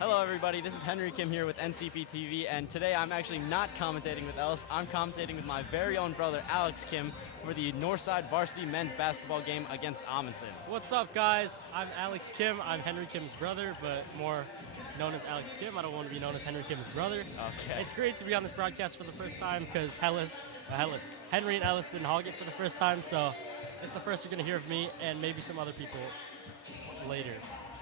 Hello everybody, this is Henry Kim here with NCP TV, and today I'm actually not commentating with Ellis, I'm commentating with my very own brother Alex Kim for the Northside Varsity men's basketball game against Amundsen. What's up guys, I'm Alex Kim, I'm Henry Kim's brother, but more known as Alex Kim. I don't want to be known as Henry Kim's brother. Okay. It's great to be on this broadcast for the first time because Henry and Ellis didn't hog it for the first time, so it's the first you're going to hear of me and maybe some other people later.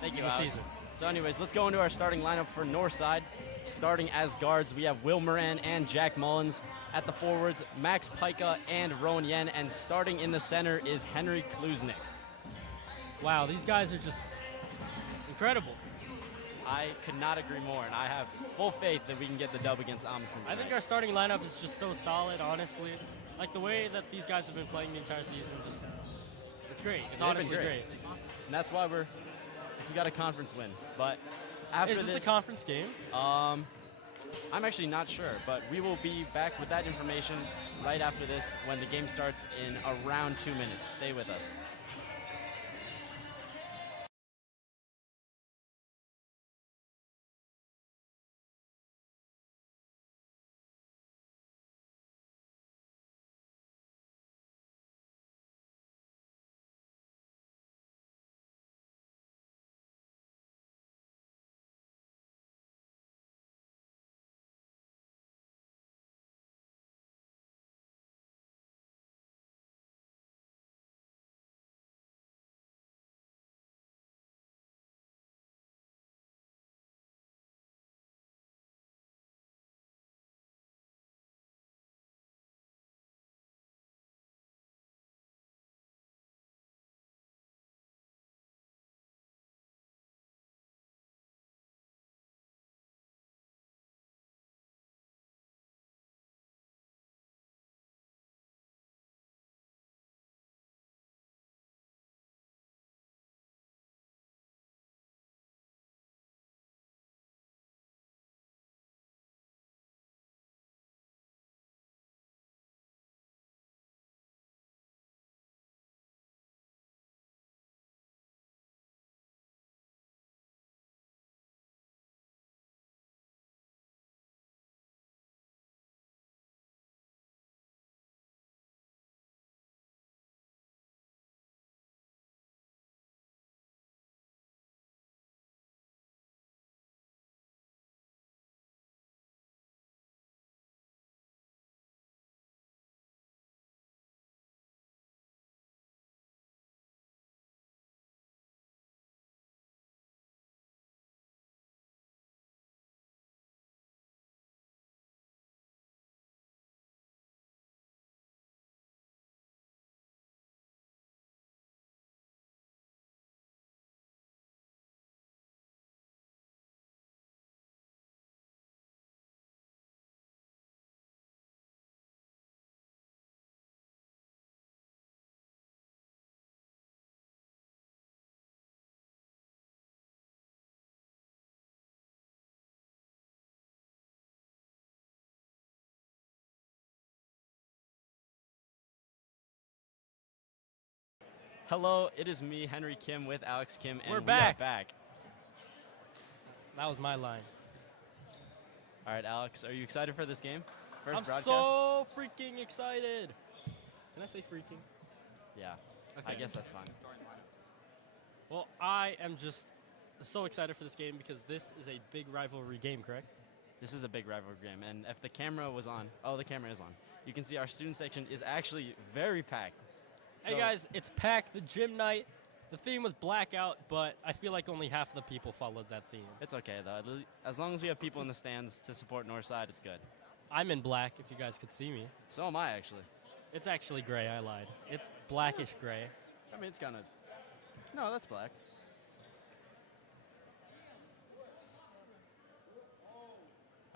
Thank you, in the Alex. season. So anyways, let's go into our starting lineup for Northside. Starting as guards, we have Will Moran and Jack Mullins. At the forwards, Max Pica and Rowan Yen. And starting in the center is Henry Kluznik. Wow, these guys are just incredible. I could not agree more, and I have full faith that we can get the dub against Amundsen tonight. I think our starting lineup is just so solid, honestly. Like the way that these guys have been playing the entire season, it's great. It's honestly great. And that's why we got a conference win. But after is this a conference game? I'm actually not sure, but we will be back with that information right after this when the game starts in around 2 minutes. Stay with us. Hello, it is me, Henry Kim, with Alex Kim, and We're we back. are back. That was my line. All right, Alex, are you excited for this game? First I'm broadcast? so freaking excited. Can I say freaking? Yeah, I guess that's fine. Well, I am just so excited for this game because this is a big rivalry game, correct? This is a big rivalry game, and if the camera was on, the camera is on. You can see our student section is actually very packed. Hey guys, it's packed, the gym night. The theme was blackout, but I feel like only half of the people followed that theme. It's okay though. As long as we have people in the stands to support Northside, it's good. I'm in black, if you guys could see me. So am I, actually. It's actually gray, I lied. It's blackish gray. I mean, it's kind of... No, that's black.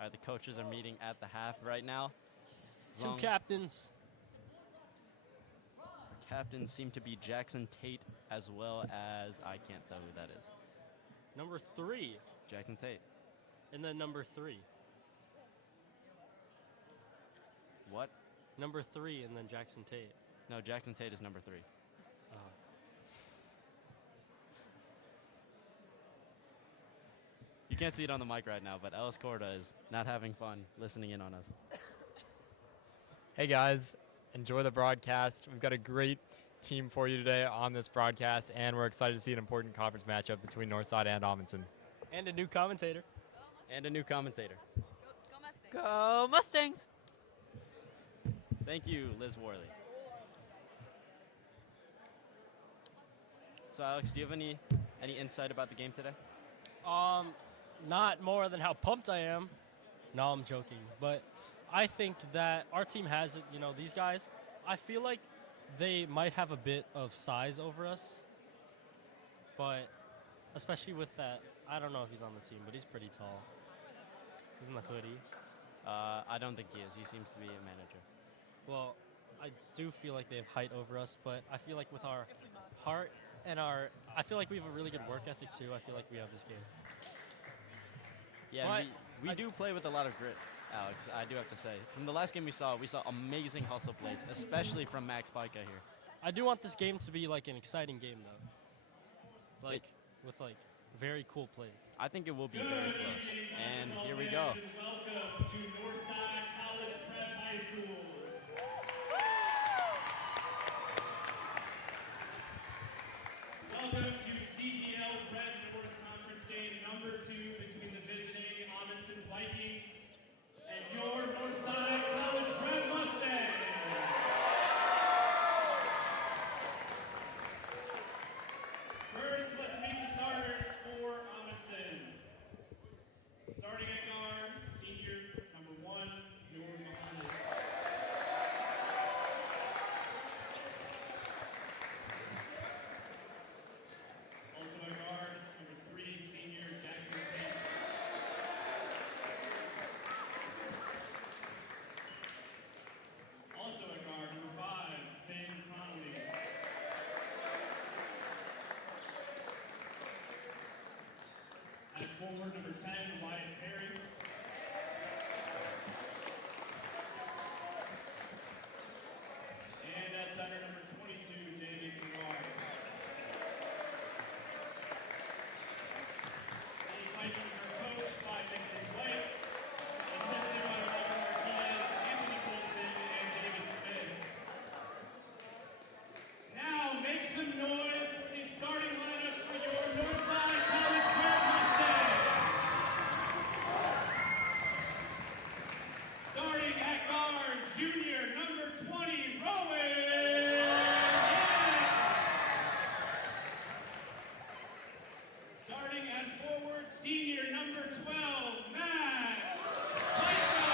All right, the coaches are meeting at the half right now. Two captains. Captains seem to be Jackson Tate as well as, I can't tell who that is. Number 3. Jackson Tate. And then number 3. What? Number 3 and then Jackson Tate. No, Jackson Tate is number 3. can't see it on the mic right now, but Ellis Corda is not having fun listening in on us. Hey guys, enjoy the broadcast. We've got a great team for you today on this broadcast, and we're excited to see an important conference matchup between Northside and Amundsen. And a new commentator. And a new commentator. Go Mustangs! Thank you, Liz Worley. So, Alex, do you have any insight about the game today? Not more than how pumped I am. No, I'm joking. But I think that our team has it. You know, these guys, I feel like they might have a bit of size over us. But especially with that, I don't know if he's on the team, but he's pretty tall. He's in the hoodie. I don't think he is. He seems to be a manager. Well, I do feel like they have height over us, but I feel like with our heart and I feel like we have a really good work ethic too. I feel like we have this game. Yeah, Well, we do play with a lot of grit, Alex, I do have to say. From the last game we saw amazing hustle plays, especially from Max Pica here. I do want this game to be like an exciting game though. Like with like very cool plays. I think it will be very close. And here we go. Welcome to Northside College Prep High School. Welcome to CPL Red North Conference game number 2 between the visiting Amundsen Vikings and your Northside College Prep Mustangs. First, let's meet the starters for Amundsen. Starting at guard, senior number 1, Noor Mohammed. Also at guard, number 3, senior Jackson Tate. Also at guard, number 5, Finn Connolly. At forward, number 10, Wyatt Perry. And at center, number 22, David Gerard. The Vikings are coached by Nicholas White, assisted by Walter Martinez, Anthony Colson, and David Smith. Now, make some noise for the starting lineup for your Northside College Prep Mustangs. Starting at guard, junior number 20, Rowan. Starting at forward, senior number 12, Matt Pica.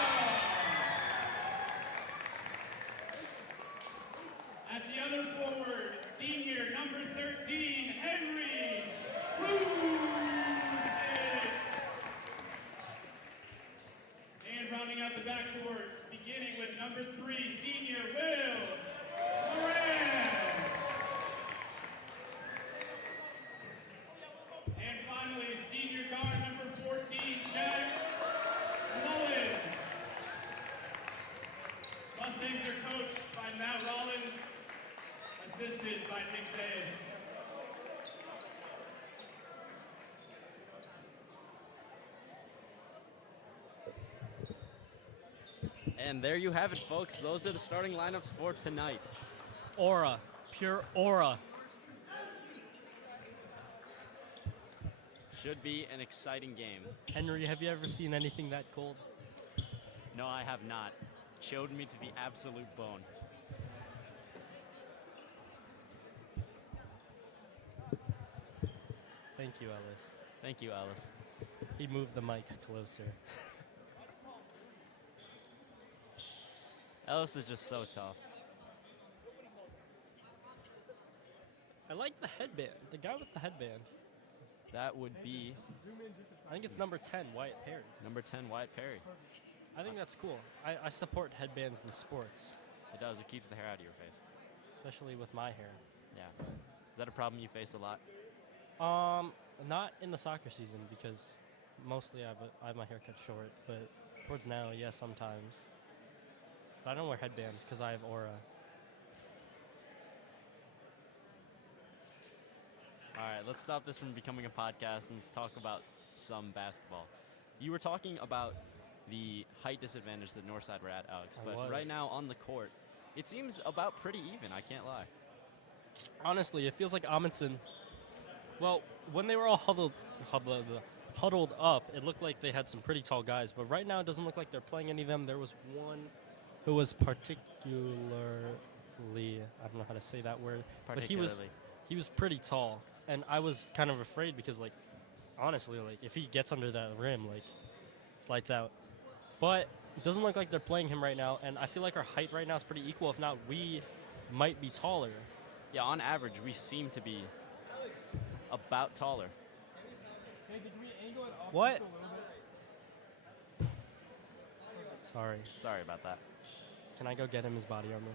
At the other forward, senior number 13, Henry Rudnick. And rounding out the backcourt, beginning with number 3, senior Will Moran. And finally, senior guard number 14, Jack Mullins. Mustangs are coached by Matt Rollins, assisted by Nick Zayas. And there you have it, folks. Those are the starting lineups for tonight. Aura. Pure aura. Should be an exciting game. Henry, have you ever seen anything that cold? No, I have not. Showed me to the absolute bone. Thank you, Ellis. Thank you, Alice. He moved the mics closer. Ellis is just so tough. I like the headband. The guy with the headband. That would be I think it's number 10, Wyatt Perry. number 10, Wyatt Perry. I think that's cool. I support headbands in sports, It does. It keeps the hair out of your face. especially with my hair. Yeah. Is that a problem you face a lot? Not in the soccer season because mostly I have my hair cut short, but towards now, yeah, sometimes. But I don't wear headbands because I have aura. All right, let's stop this from becoming a podcast and let's talk about some basketball. You were talking about the height disadvantage that Northside were at, Alex, but right now on the court, it seems about pretty even, I can't lie. Honestly, it feels like Amundsen. Well, when they were all huddled up, it looked like they had some pretty tall guys. But right now, it doesn't look like they're playing any of them. There was one who was particularly, I don't know how to say that word, but he was pretty tall, and I was kind of afraid because, like, honestly, like if he gets under that rim, like, it's lights out. But it doesn't look like they're playing him right now, and I feel like our height right now is pretty equal. If not, we might be taller. Yeah, on average, we seem to be about taller. What? Sorry. Sorry about that. Can I go get him his body armor?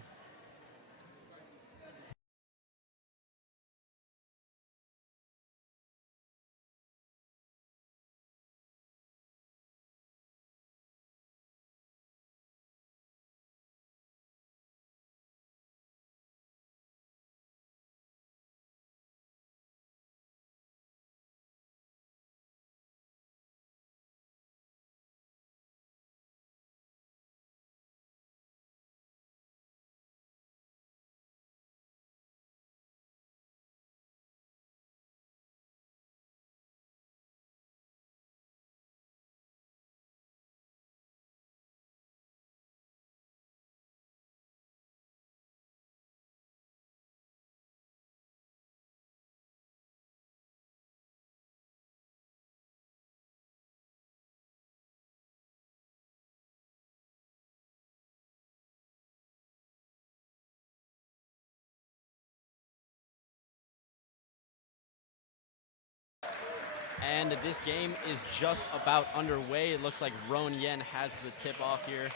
And this game is just about underway. It looks like Roan Yen has the tip-off here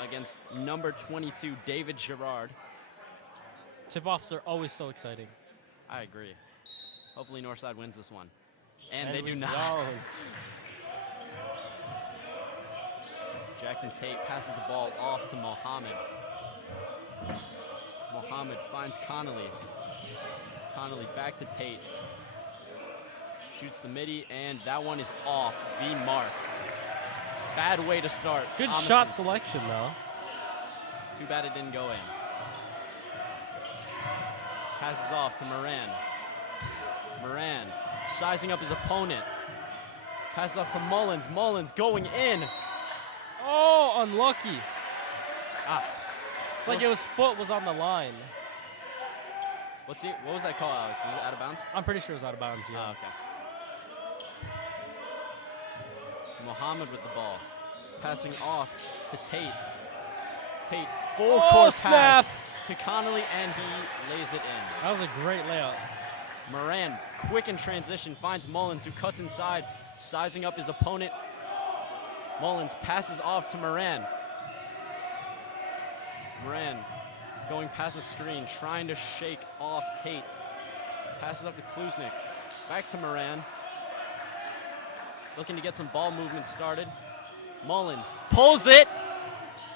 against number 22, David Girard. Tip-offs are always so exciting. I agree. Hopefully Northside wins this one. And they we do not. don't. Jackson Tate passes the ball off to Mohammed. Mohammed finds Connolly. Connolly back to Tate. Shoots the midi, and that one is off the mark. Bad way to start. Good Amundsen. shot selection, though. Too bad it didn't go in. Passes off to Moran. Moran sizing up his opponent. Passes off to Mullins. Mullins going in. Oh, unlucky. Ah. It's like his foot was on the line. What was that call, Alex? Was it out of bounds? I'm pretty sure it was out of bounds, yeah. Oh, okay. Mohammed with the ball. Passing off to Tate. Tate, full court snap. pass to Connolly, and he lays it in. That was a great layup. Moran, quick in transition, finds Mullins, who cuts inside, sizing up his opponent. Mullins passes off to Moran. Moran going past the screen, trying to shake off Tate. Passes up to Kluznik. Back to Moran. Looking to get some ball movement started. Mullins pulls it.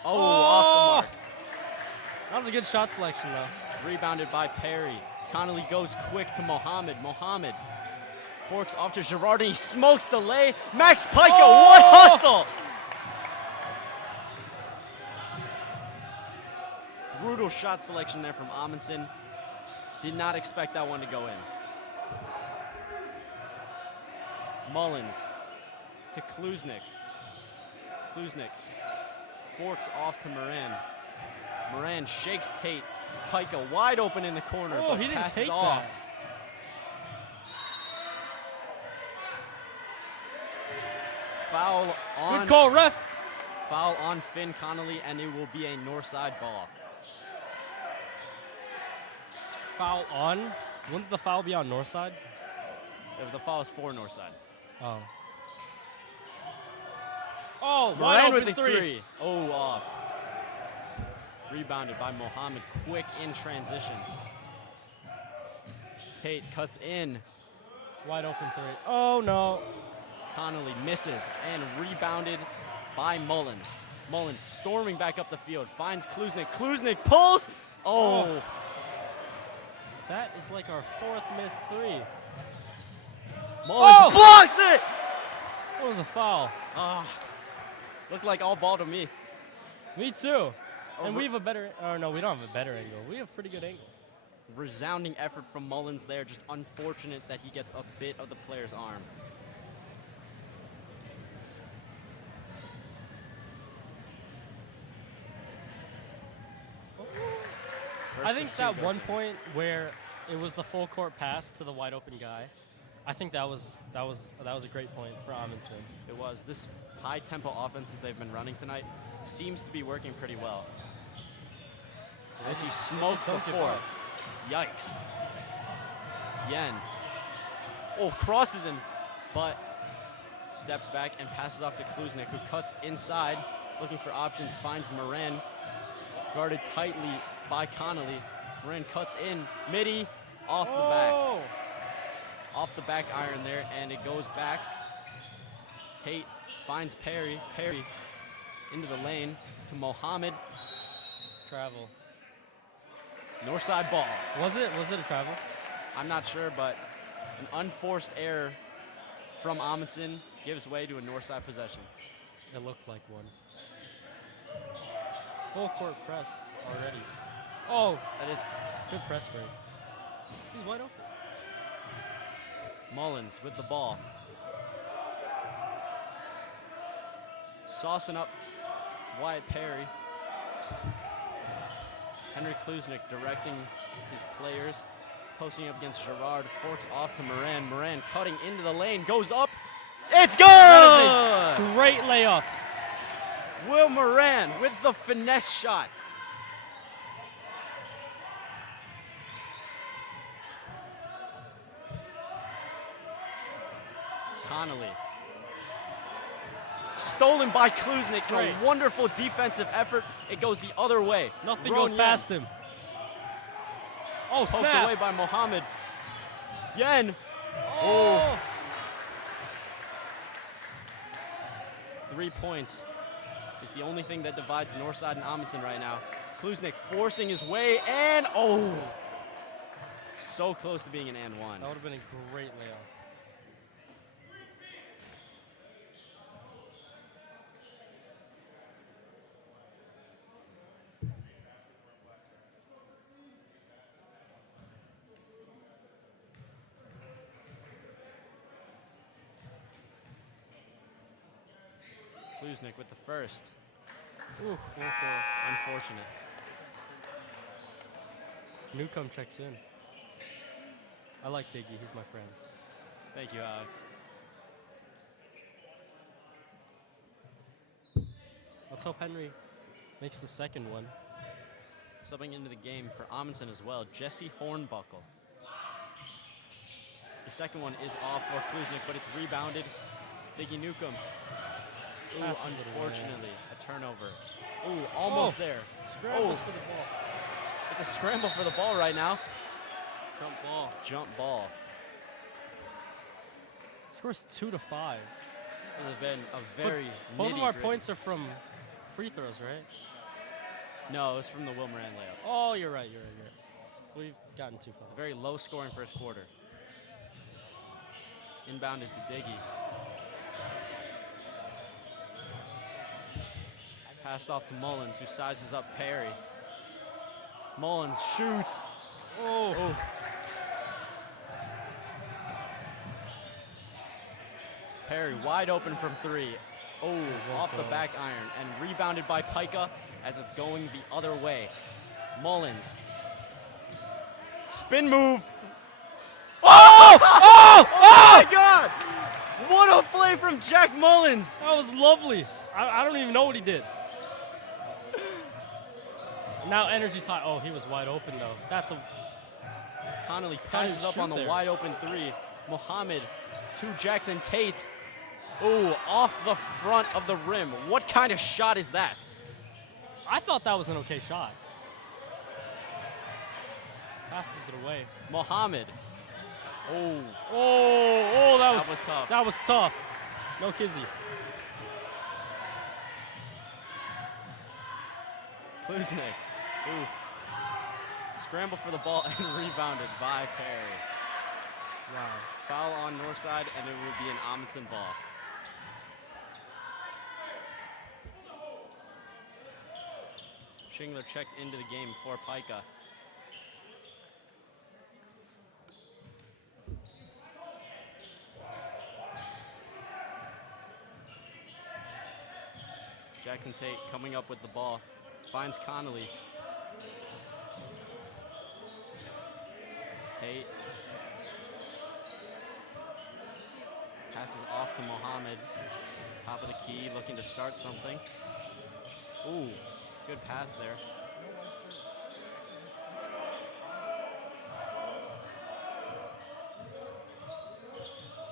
Oh, off the mark. That was a good shot selection, though. Rebounded by Perry. Connolly goes quick to Mohammed. Mohammed forks off to Girard, and he smokes the lay. Max Pica, what hustle! Brutal shot selection there from Amundsen. Did not expect that one to go in. Mullins to Kluznik. Kluznik forks off to Moran. Moran shakes Tate. Pica wide open in the corner, oh, but he didn't passes take off. that. Foul on. Good call, ref. Foul on Finn Connolly, and it will be a Northside ball. Foul on? Wouldn't the foul be on Northside? If the foul is for Northside. Oh. Oh, Moran wide with open the three. Oh, off. Rebounded by Mohammed, quick in transition. Tate cuts in. Wide open three. Oh, no. Connolly misses and rebounded by Mullins. Mullins storming back up the field, finds Kluznik. Kluznik pulls. Oh. That is like our fourth missed three. Mullins blocks it! That was a foul. Looked like all ball to me. Me too. And Over- we have a better, or no, we don't have a better angle. We have pretty good angle. Resounding effort from Mullins there. Just unfortunate that he gets a bit of the player's arm. I First think of that two one goes in. point where it was the full court pass to the wide open guy, I think that was a great point for Amundsen. It was. This high tempo offense that they've been running tonight seems to be working pretty well. As he smokes the don't give four. up. Yikes. Yen. Oh, crosses him, but steps back and passes off to Kluznik, who cuts inside, looking for options, finds Moran, guarded tightly by Connolly. Moran cuts in, midi, off the back. Off the back iron there, and it goes back. Tate finds Perry. Perry into the lane to Mohammed. Travel. Northside ball. Was it a travel? I'm not sure, but an unforced error from Amundsen gives way to a Northside possession. It looked like one. Full court press already. Oh, That is good press break. He's wide open. Mullins with the ball. Saucing up Wyatt Perry. Henry Kluznik directing his players. Posting up against Gerard. Forks off to Moran. Moran cutting into the lane. Goes up. It's good! That is a great layup. Will Moran with the finesse shot. Connolly. Stolen by Kluznik. Great. A wonderful defensive effort. It goes the other way. Nothing Ron goes Yen past him. Oh, Poked snap. away by Mohammed. Yen. Oh. 3 points is the only thing that divides Northside and Amundsen right now. Kluznik forcing his way and so close to being an and one. That would have been a great layup. Kluznik with the first. Ooh, Unfortunate. Newcomb checks in. I like Diggy. He's my friend. Thank you, Alex. Let's hope Henry makes the second one. Subbing into the game for Amundsen as well, Jesse Hornbuckle. The second one is off for Kluznik, but it's rebounded. Diggy Newcomb. Ooh, Passes it away. unfortunately, a turnover. Ooh, almost there. Scrambles Oh. for the ball. It's a scramble for the ball right now. Jump ball. Jump ball. Scores 2 to 5. This has been a very Both of our nitty-gritty- points are from free throws, right? No, it's from the Will Moran layup. Oh, you're right. We've gotten too far. Very low scoring first quarter. Inbounded to Diggy. Passed off to Mullins, who sizes up Perry. Mullins shoots. Oh. Perry wide open from three. Oh, off the go. back iron and rebounded by Pika as it's going the other way. Mullins. Spin move. Oh my God! What a play from Jack Mullins. That was lovely. I don't even know what he did. Now energy's high. Oh, he was wide open though. That's a Connolly How did passes he up shoot on the there? wide open three. Mohammed to Jackson Tate. Oh, off the front of the rim. What kind of shot is that? I thought that was an okay shot. Passes it away. Mohammed. Oh, Oh, that was tough. That was tough. No kizzy. Kluznik. Ooh. Scramble for the ball and rebounded by Perry. Wow. Foul on Northside, and it will be an Amundsen ball. Schingler checked into the game for Pika. Jackson Tate coming up with the ball, finds Connolly. Tate passes off to Mohammed. Top of the key, looking to start something. Ooh, good pass there.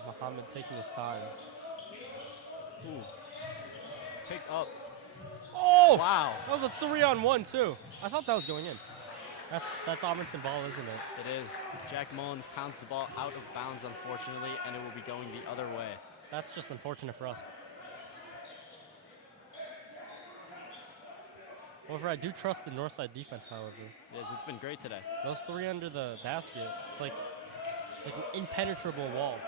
Mohammed taking his time. Ooh, picked up. Oh! Wow. That was a 3-on-1 too. I thought that was going in. That's Amundsen ball, isn't it? It is. Jack Mullins pounds the ball out of bounds, unfortunately, and it will be going the other way. That's just unfortunate for us. However, I do trust the Northside defense, however. It is. It's been great today. Those three under the basket, it's like an impenetrable wall.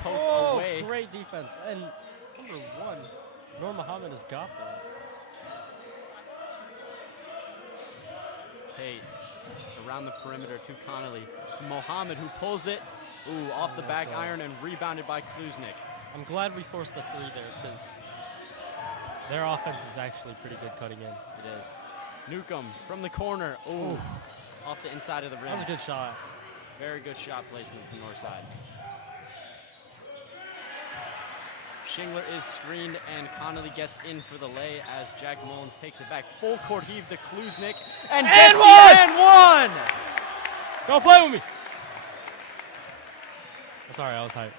Poked away. Great defense. And number one, Nur Muhammad has got that. Tate around the perimeter to Connolly. Mohammed who pulls it. Ooh, off the back iron and rebounded by Kluznik. I'm glad we forced the three there because their offense is actually pretty good cutting in. It is. Newcomb from the corner. Ooh, off the inside of the rim. That was a good shot. Very good shot placement from Northside. Schingler is screened and Connolly gets in for the lay as Jack Mullins takes it back. Full court heave to Kluznik and gets the and one! Don't play with me. Sorry, I was hyped.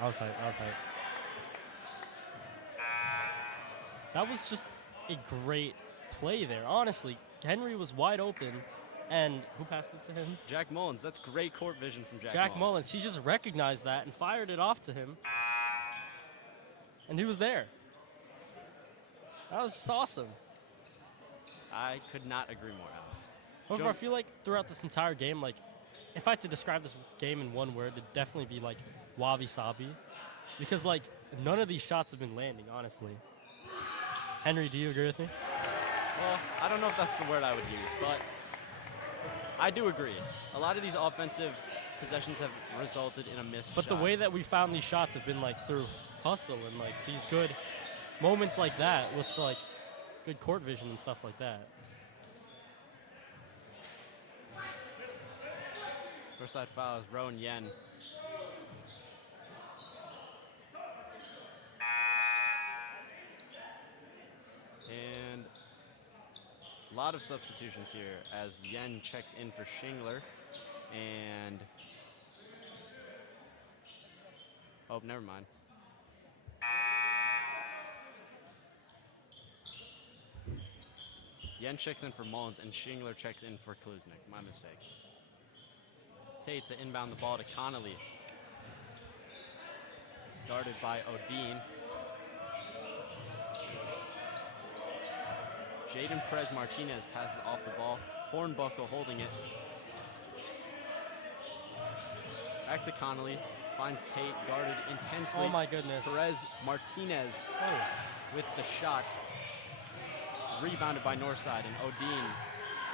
That was just a great play there. Honestly, Henry was wide open, and who passed it to him? Jack Mullins. That's great court vision from Jack Mullins. Mullins. He just recognized that and fired it off to him, and he was there. That was just awesome. I could not agree more, Alex. However, I feel like throughout this entire game, like, if I had to describe this game in one word, it'd definitely be like wabi-sabi, because like none of these shots have been landing, honestly. Henry, do you agree with me? Well, I don't know if that's the word I would use, but I do agree. A lot of these offensive possessions have resulted in a missed shot. But the way that we found these shots have been like through hustle and like these good moments like that with like good court vision and stuff like that. First side foul is Rowan Yen. And a lot of substitutions here as Yen checks in for Schingler. And oh, never mind. Yen checks in for Mullins and Schingler checks in for Kluznik. My mistake. Tate to inbound the ball to Connolly. Guarded by Odin. Jaden Perez Martinez passes off the ball. Hornbuckle holding it. Back to Connolly. Finds Tate guarded intensely. Oh my goodness. Perez Martinez with the shot. Rebounded by Northside, and Odin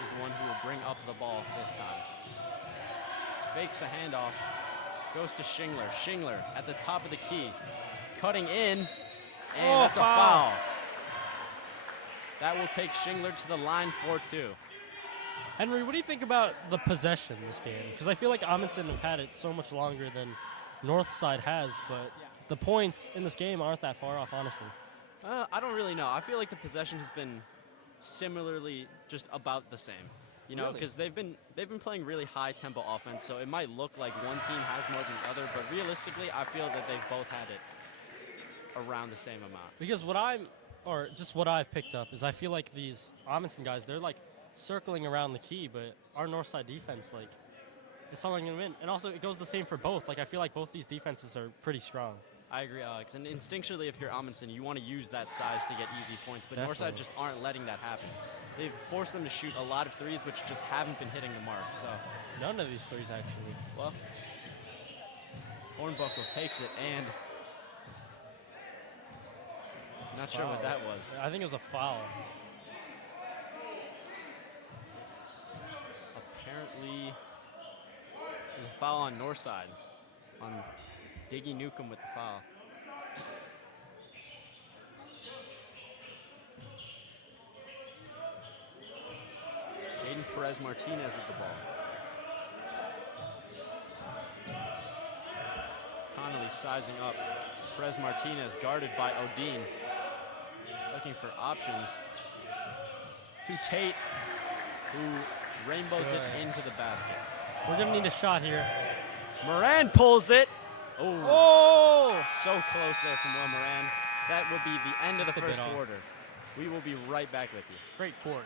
is the one who will bring up the ball this time. Fakes the handoff. Goes to Schingler. Schingler at the top of the key. Cutting in. And that's a foul. That will take Schingler to the line for 2. Henry, what do you think about the possession this game? Because I feel like Amundsen have had it so much longer than Northside has, but the points in this game aren't that far off, honestly. I don't really know. I feel like the possession has been similarly just about the same. You know, because they've been playing really high tempo offense, so it might look like one team has more than the other, but realistically, I feel that they've both had it around the same amount. Because what I've picked up is I feel like these Amundsen guys, they're like circling around the key, but our Northside defense, like, it's not letting them in. And also, it goes the same for both. Like, I feel like both these defenses are pretty strong. I agree, Alex. And instinctually, if you're Amundsen, you want to use that size to get easy points, but Northside just aren't letting that happen. They've forced them to shoot a lot of threes, which just haven't been hitting the mark. So None of these threes, actually. well, Hornbuckle takes it, and not sure what that was. I think it was a foul. Apparently, there's a foul on Northside, on Diggy Newcomb with the foul. Aiden Perez-Martinez with the ball. Connolly sizing up. Perez-Martinez guarded by Odin. Looking for options. To Tate, who rainbows it into the basket. We're going to need a shot here. Moran pulls it. Oh, so close there from Will Moran. That would be the end of the first quarter. We will be right back with you. Great quarter.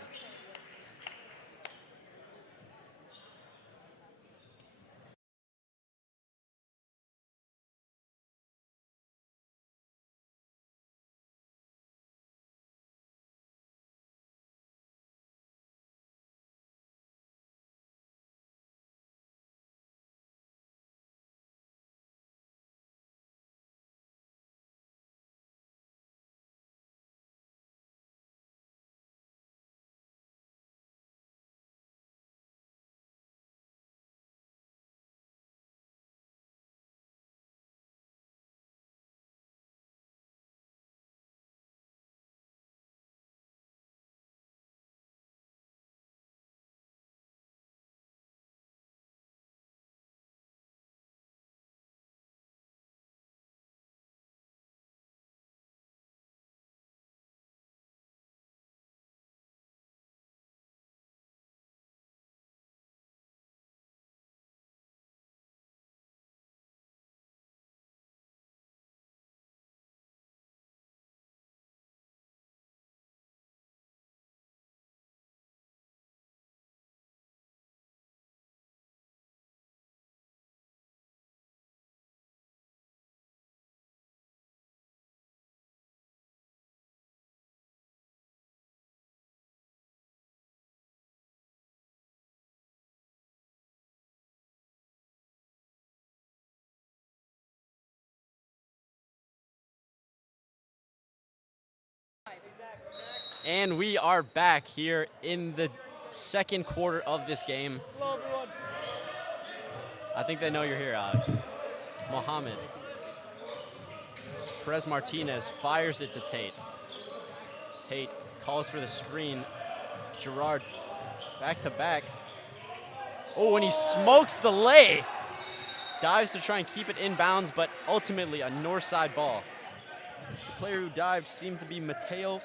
And we are back here in the second quarter of this game. Hello, everyone. I think they know you're here, Alex. Mohammed. Perez-Martinez fires it to Tate. Tate calls for the screen. Gerard back to back. Oh, and he smokes the lay. Dives to try and keep it in bounds, but ultimately a Northside ball. The player who dived seemed to be Mateo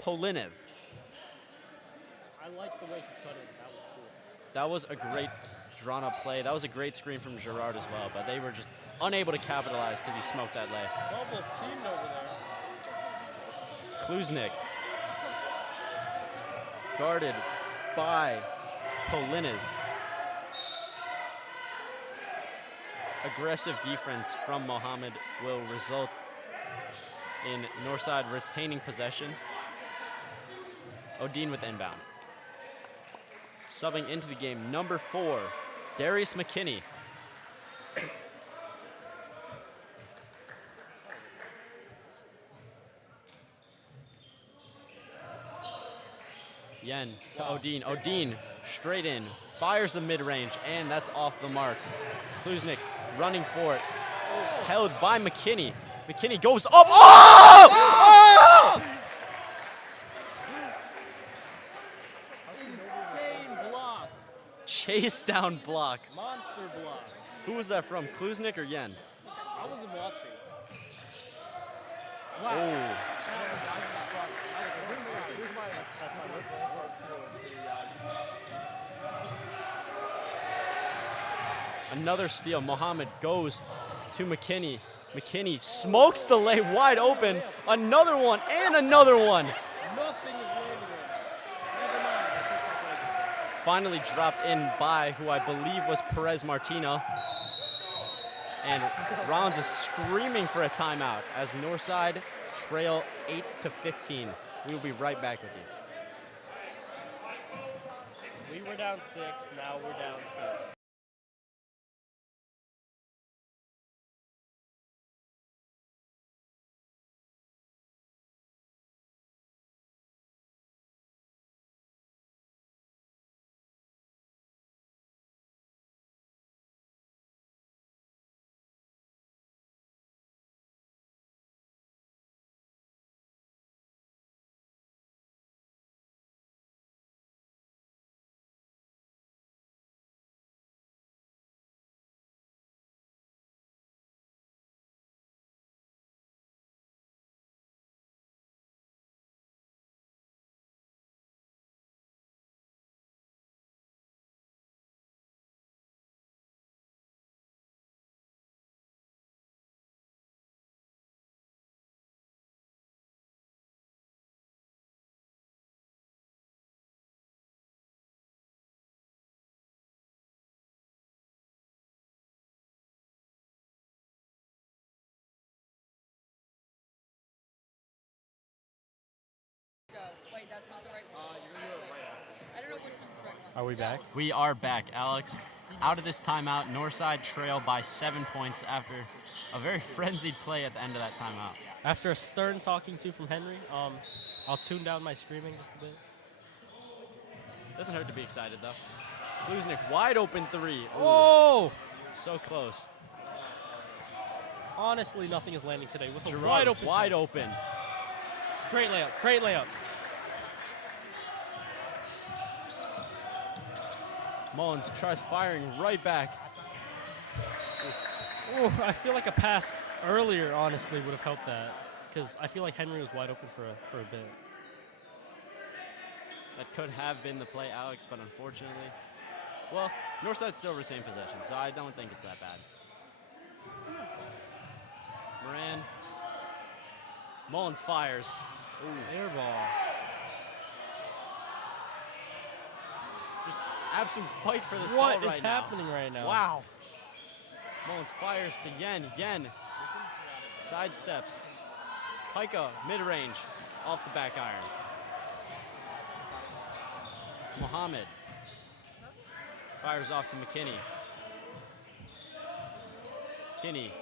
Polinez. I like the way he cut it. That was cool. That was a great drawn-up play. That was a great screen from Gerard as well, but they were just unable to capitalize because he smoked that lay. Double teamed over there. Kluznik. Guarded by Polinez. Aggressive defense from Mohammed will result in Northside retaining possession. Odin with inbound. Subbing into the game, number 4, Darius McKinney. Yen to Odin. Odin straight in, fires the mid-range, and that's off the mark. Kluznik running for it. Held by McKinney. McKinney goes up. Oh! Oh! Insane block. Chase down block. Monster block. Who was that from, Kluznik or Yen? I wasn't watching. Oh. Another steal. Mohammed goes to McKinney. McKinney smokes the lay wide open. Another one and another one. Nothing is landing Finally dropped in by who I believe was Perez Martina. And Rollins is screaming for a timeout as Northside trail 8-15. We will be right back with you. We were down 6, now we're down 2. Wait, that's not the right one. I don't know which one's the right one. Are we back? We are back, Alex. Out of this timeout, Northside trail by 7 points after a very frenzied play at the end of that timeout. After a stern talking to from Henry, I'll tune down my screaming just a bit. Doesn't hurt to be excited, though. Klusnik, wide open 3. Ooh, Oh! so close. Honestly, nothing is landing today with a Gerard, wide open. wide pass. open. Great layup. Great layup. Mullins tries firing right back. Ooh, I feel like a pass earlier, honestly, would have helped that. Because I feel like Henry was wide open for a bit. That could have been the play, Alex, but unfortunately, well, Northside still retained possession, so I don't think it's that bad. Moran. Mullins fires. Ooh. Air ball. Just absolute fight for this ball What right is now. happening right now? Wow. Mullins fires to Yen. Yen sidesteps. Pika, mid-range, off the back iron. Mohammed fires off to McKinney. Kinney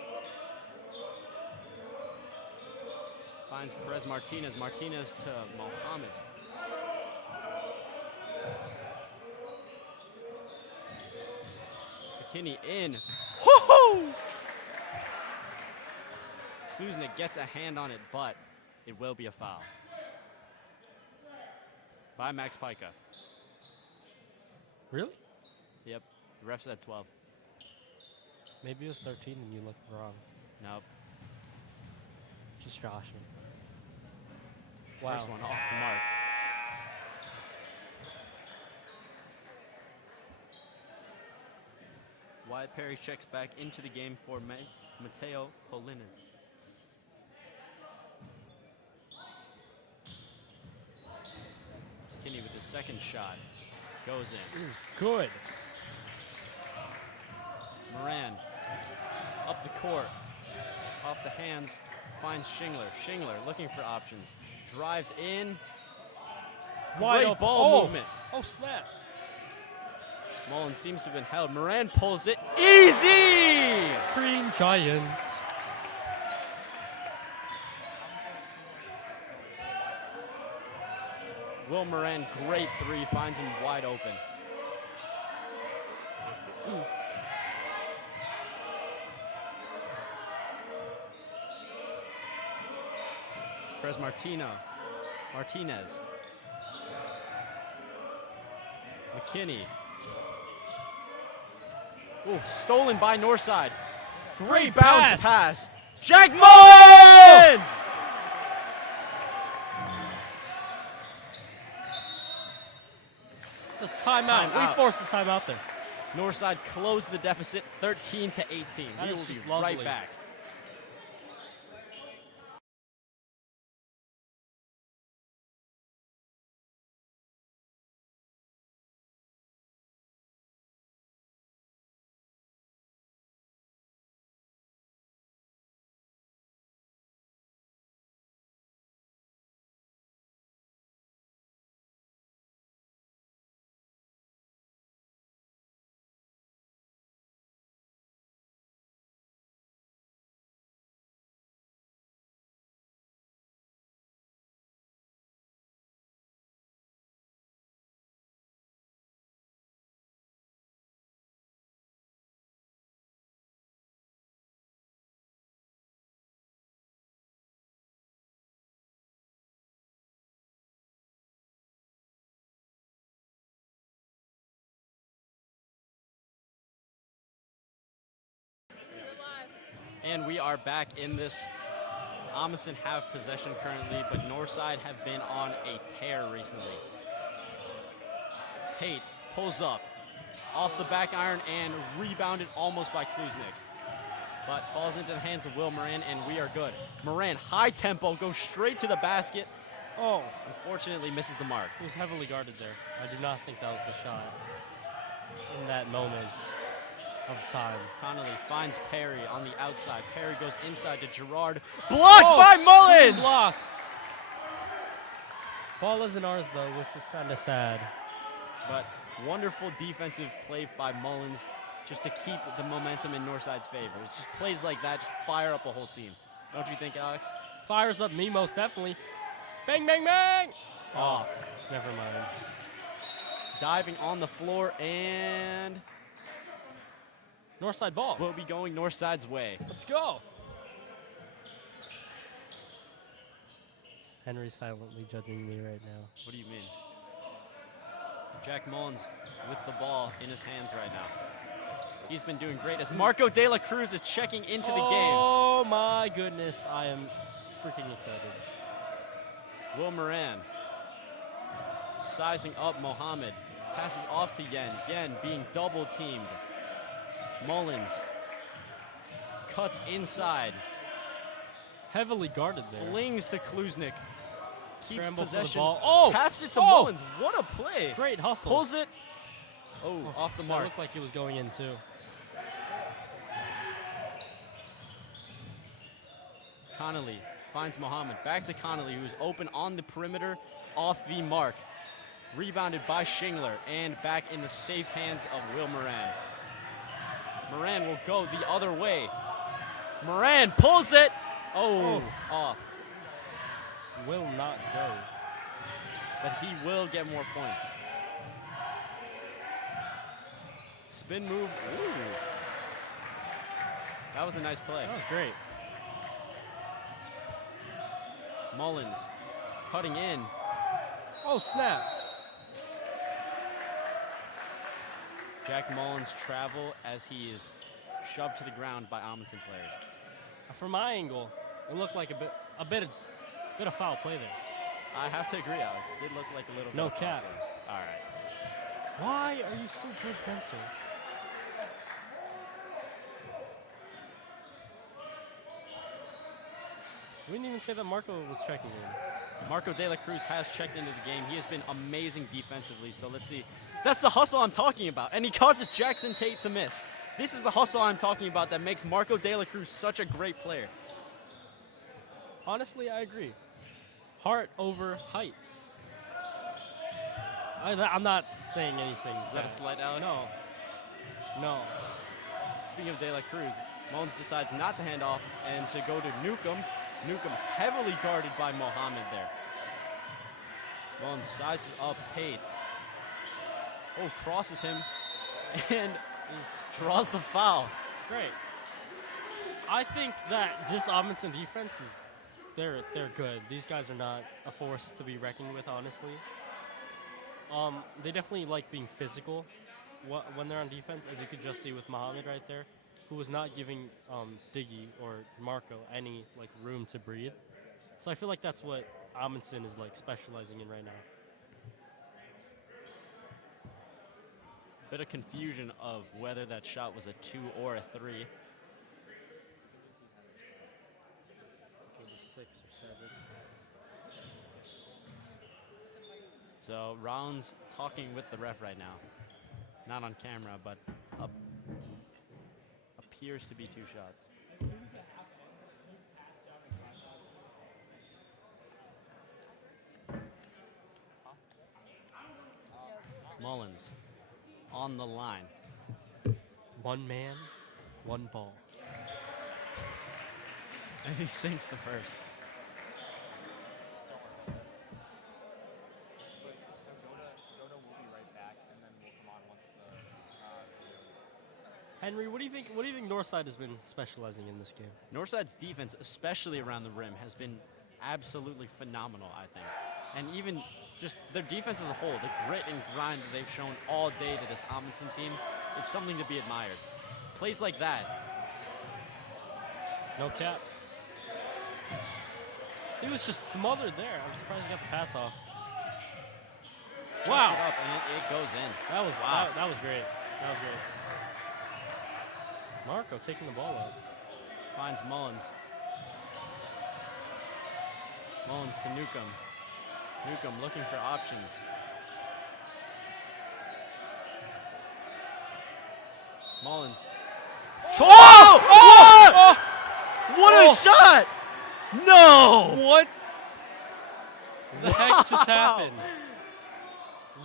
finds Perez Martinez. Martinez to Mohammed. McKinney in. Woohoo! Klusnik gets a hand on it, but it will be a foul by Max Pika. Really? Yep, the ref said 12. Maybe it was 13 and you looked wrong. Nope. Just joshing. First one off the mark. Wyatt Perry checks back into the game for Mateo Polinas. Kinney with his second shot. Goes in. This is good. Moran up the court. Off the hands. Finds Shingler. Shingler looking for options. Drives in. Wide Great open. ball movement. Oh, snap. Mullins seems to have been held. Moran pulls it. Easy! Green Giants. Will Moran, great 3, finds him wide open. Perez Martinez. McKinney. Ooh, stolen by Northside. Great bounce pass. Jack Mullins! The timeout. We forced the timeout there. Northside closed the deficit 13-18. That We is will be just right lovely. back. And we are back in this. Amundsen have possession currently, but Northside have been on a tear recently. Tate pulls up, off the back iron, and rebounded almost by Kluznik. But falls into the hands of Will Moran, and we are good. Moran, high tempo, goes straight to the basket. Oh, Unfortunately, misses the mark. he was heavily guarded there. I do not think that was the shot in that moment of time. Connolly finds Perry on the outside. Perry goes inside to Gerard. Blocked by Clean Mullins! block. Ball isn't ours though, which is kind of sad. But wonderful defensive play by Mullins just to keep the momentum in Northside's favor. It's just plays like that, just fire up a whole team. Don't you think, Alex? Fires up me most definitely. Bang, bang, bang! Off. Never mind. Diving on the floor, and Northside ball. will be going Northside's way. Let's go. Henry's silently judging me right now. What do you mean? Jack Mullins with the ball in his hands right now. He's been doing great as Marco De La Cruz is checking into the game. Oh my goodness, I am freaking excited. Will Moran sizing up Mohammed. Passes off to Yen. Yen being double teamed. Mullins cuts inside. Heavily guarded there. Flings to Kluznik. Keeps Scramble for the possession. ball. Oh! Taps it to Oh! Mullins. What a play. Great hustle. Pulls it. Oh, off the That mark. looked like it was going in too. Connolly finds Mohammed. Back to Connolly, who's open on the perimeter, off the mark. Rebounded by Shingler, and back in the safe hands of Will Moran. Moran will go the other way. Moran pulls it. Oh, off. Will not go. But he will get more points. Spin move. Ooh. That was a nice play. That was great. Mullins cutting in. Oh, snap. Jack Mullins travel as he is shoved to the ground by Amundsen players. From my angle, it looked like a bit of foul play there. I have to agree, Alex. It did look like a little No bit of cap. foul play. All right. Why are you so judgmental? We didn't even say that Marco was checking in. Marco De La Cruz has checked into the game. He has been amazing defensively, so let's see. That's the hustle I'm talking about, and he causes Jackson Tate to miss. This is the hustle I'm talking about that makes Marco De La Cruz such a great player. Honestly, I agree. Heart over height. I'm not saying anything. Is that a slight, Alex? No. No. Speaking of De La Cruz, Mullins decides not to hand off and to go to Newcomb. Newcomb heavily guarded by Mohammed there. Mullins sizes up Tate. Oh, crosses him and draws the foul. Great. I think that this Amundsen defense is they're good. These guys are not a force to be reckoned with, honestly. They definitely like being physical when they're on defense, as you could just see with Mohammed right there, who was not giving Diggy or Marco any like room to breathe. So I feel like that's what Amundsen is like specializing in right now. Bit of confusion of whether that shot was a 2 or a 3. It was a 6 or 7. So Rounds talking with the ref right now. Not on camera, but appears to be 2 shots. Mullins on the line. One man, one ball. And he sinks the first. Henry, what do you think? What do you think Northside has been specializing in this game? Northside's defense, especially around the rim, has been absolutely phenomenal, I think. And even just their defense as a whole, the grit and grind that they've shown all day to this Amundsen team is something to be admired. Plays like that. No cap. He was just smothered there. I'm surprised he got the pass off. Chucks Wow. it up and it goes in. That was Wow. that was great. That was great. Marco taking the ball up. Finds Mullins. Mullins to Newcomb. Newcomb looking for options. Mullins. Oh! What a shot! No! What the heck just happened?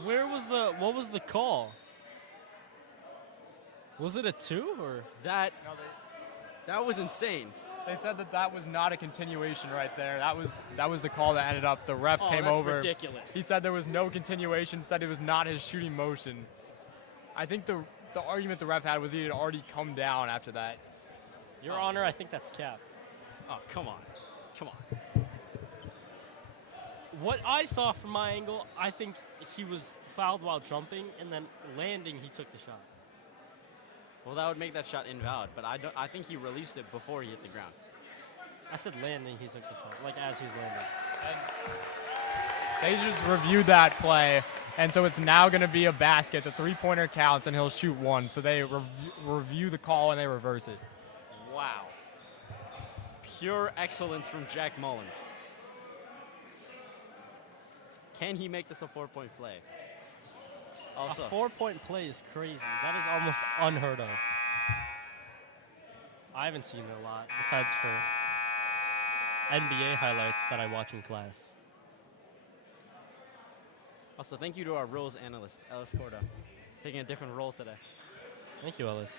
What was the call? Was it a 2 or? That was insane. They said that was not a continuation right there. That was the call that ended up. The ref came that's over. ridiculous. He said there was no continuation. Said it was not his shooting motion. I think the argument the ref had was he had already come down after that. Your Honor, I think that's cap. Oh, come on. Come on. What I saw from my angle, I think he was fouled while jumping, and then landing, he took the shot. Well, that would make that shot invalid, but I think he released it before he hit the ground. I said landing, he took the shot, like as he's landing. They just reviewed that play, and so it's now going to be a basket. The three-pointer counts, and he'll shoot one. So they review the call, and they reverse it. Wow. Pure excellence from Jack Mullins. Can he make this a 4-point play? Also, A 4-point play is crazy. That is almost unheard of. I haven't seen it a lot, besides for NBA highlights that I watch in class. also, thank you to our rules analyst, Ellis Corda, taking a different role today. Thank you, Ellis.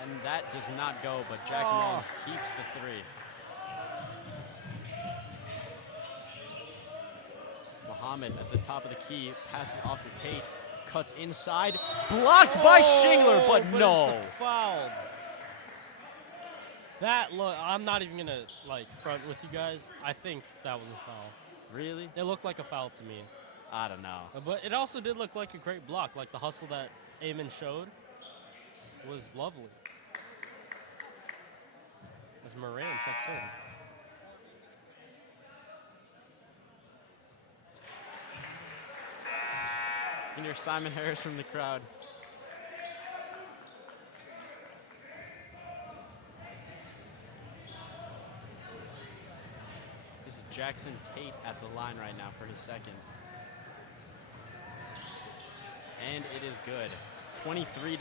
And that does not go, but Jack Mullins keeps the 3. Muhammad at the top of the key, passes off to Tate, cuts inside, blocked by Shingler, but no. It's a foul. That look, I'm not even gonna like front with you guys. I think that was a foul. Really? It looked like a foul to me. I don't know. But it also did look like a great block. Like the hustle that Eamon showed was lovely. As Moran checks in. You can hear Simon Harris from the crowd. This is Jackson Tate at the line right now for his second. And it is good. 23-18.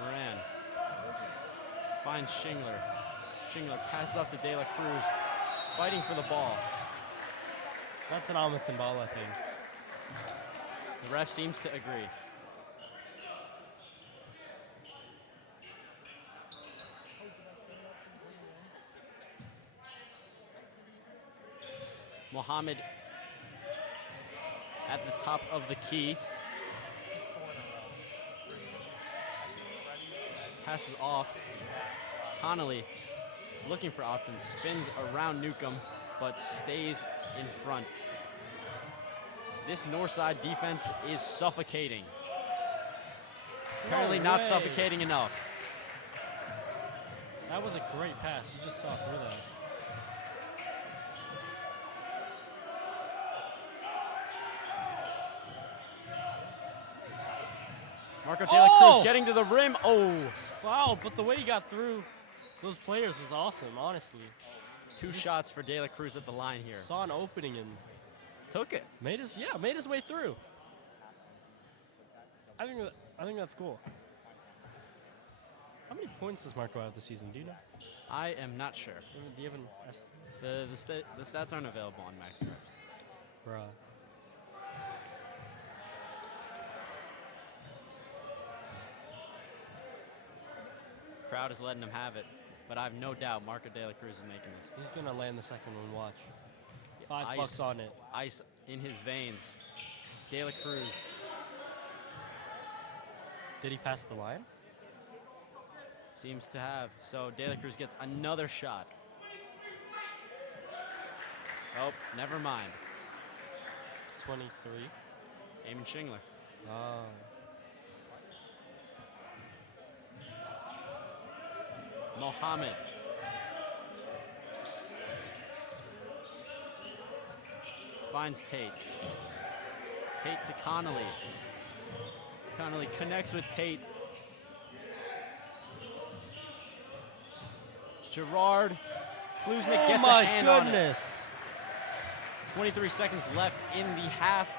Moran finds Shingler. Shingler passes off to De La Cruz, fighting for the ball. That's an Amundsen ball, I think. The ref seems to agree. Mohammed at the top of the key. Passes off. Connolly looking for options, spins around Newcomb, but stays in front. This Northside defense is suffocating. Apparently not way. suffocating enough. That was a great pass. You just saw through that. Marco De La Cruz getting to the rim. Oh, Foul, but the way he got through those players was awesome, honestly. two shots for De La Cruz at the line here. Saw an opening and Took it. made his way through. I think that's cool. How many points does Marco have this season? Do you know? I am not sure. Do you have an The stats aren't available on Max Preps. Bruh. Crowd is letting him have it, but I have no doubt Marco De La Cruz is making this. He's gonna land the second one. Watch. $5 Ice. on it. Ice in his veins. De La Cruz. Did he pass the line? Seems to have. So De La Cruz gets another shot. Oh, never mind. 23. Eamon Shingler. Oh. Mohammed. Finds Tate. Tate to Connolly. Connolly connects with Tate. Gerard. Klusnik gets a hand on it. Goodness. 23 seconds left in the half,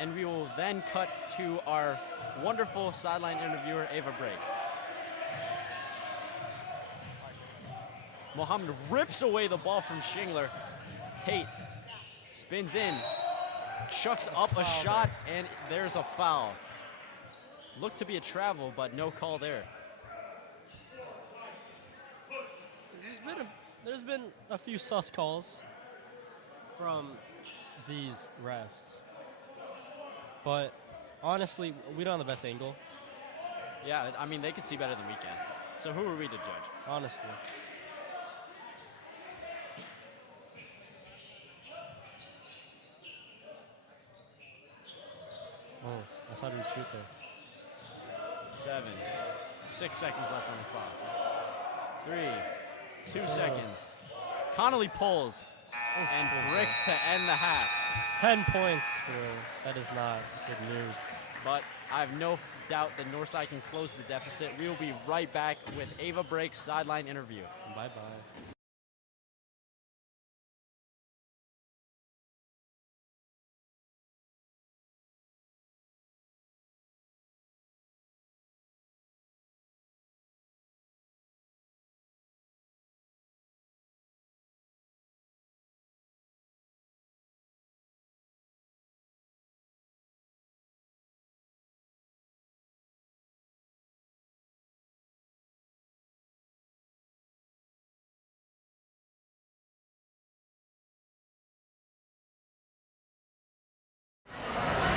and we will then cut to our wonderful sideline interviewer, Ava Brake. Mohammed rips away the ball from Shingler. Tate spins in, chucks up a shot, and there's a foul. Looked to be a travel, but no call there. There's been a few sus calls from these refs, but honestly, we don't have the best angle. Yeah, I mean, they could see better than we can. So who are we to judge? Honestly. Oh, I thought he would shoot there. 6 seconds left on the clock. 3, 2 seconds. Connolly pulls and bricks to end the half. 10 points, bro. That is not good news. But I have no doubt that Northside can close the deficit. We will be right back with Ava Brake's sideline interview. Bye-bye.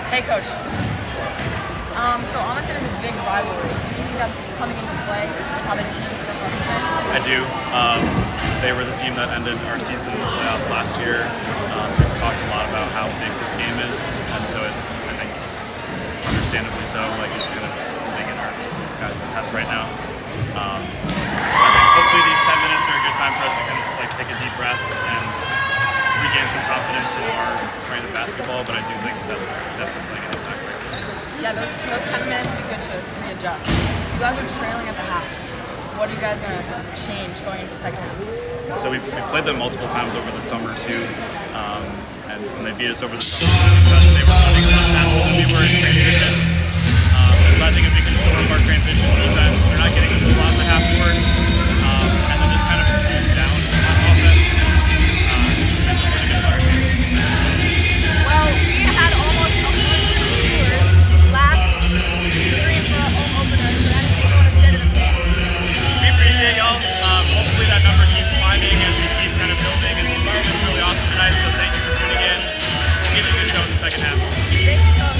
Hey, Coach. So Amundsen is a big rivalry. Do you think that's coming into play, how the teams performing today? I do. They were the team that ended our season in the playoffs last year. We've talked a lot about how big this game is, and so I think, understandably so, like it's kind of big in our guys' heads right now. I think hopefully these 10 minutes are a good time for us to kind of just like take a deep breath and regain some confidence in our brand of basketball, but I do think that's definitely playing an impact right now. Yeah, those 10 minutes would be good to readjust. You guys are trailing at the half. What are you guys going to change going into the second half? So we played them multiple times over the summer too, and when they beat us over the summer, because they were running a lot faster than we were in transition. So I think if we can sort of our transition defense, they're not getting a lot in the half court, and then just kind of cool down on offense. Well, we had almost 100 viewers last stream for a home opener, so that's what you want to say to the fans. We appreciate y'all. Hopefully that number keeps climbing as we keep kind of building, and the environment's really awesome tonight, so thank you for tuning in. We'll give you a good show in the second half. Thank you, Coach.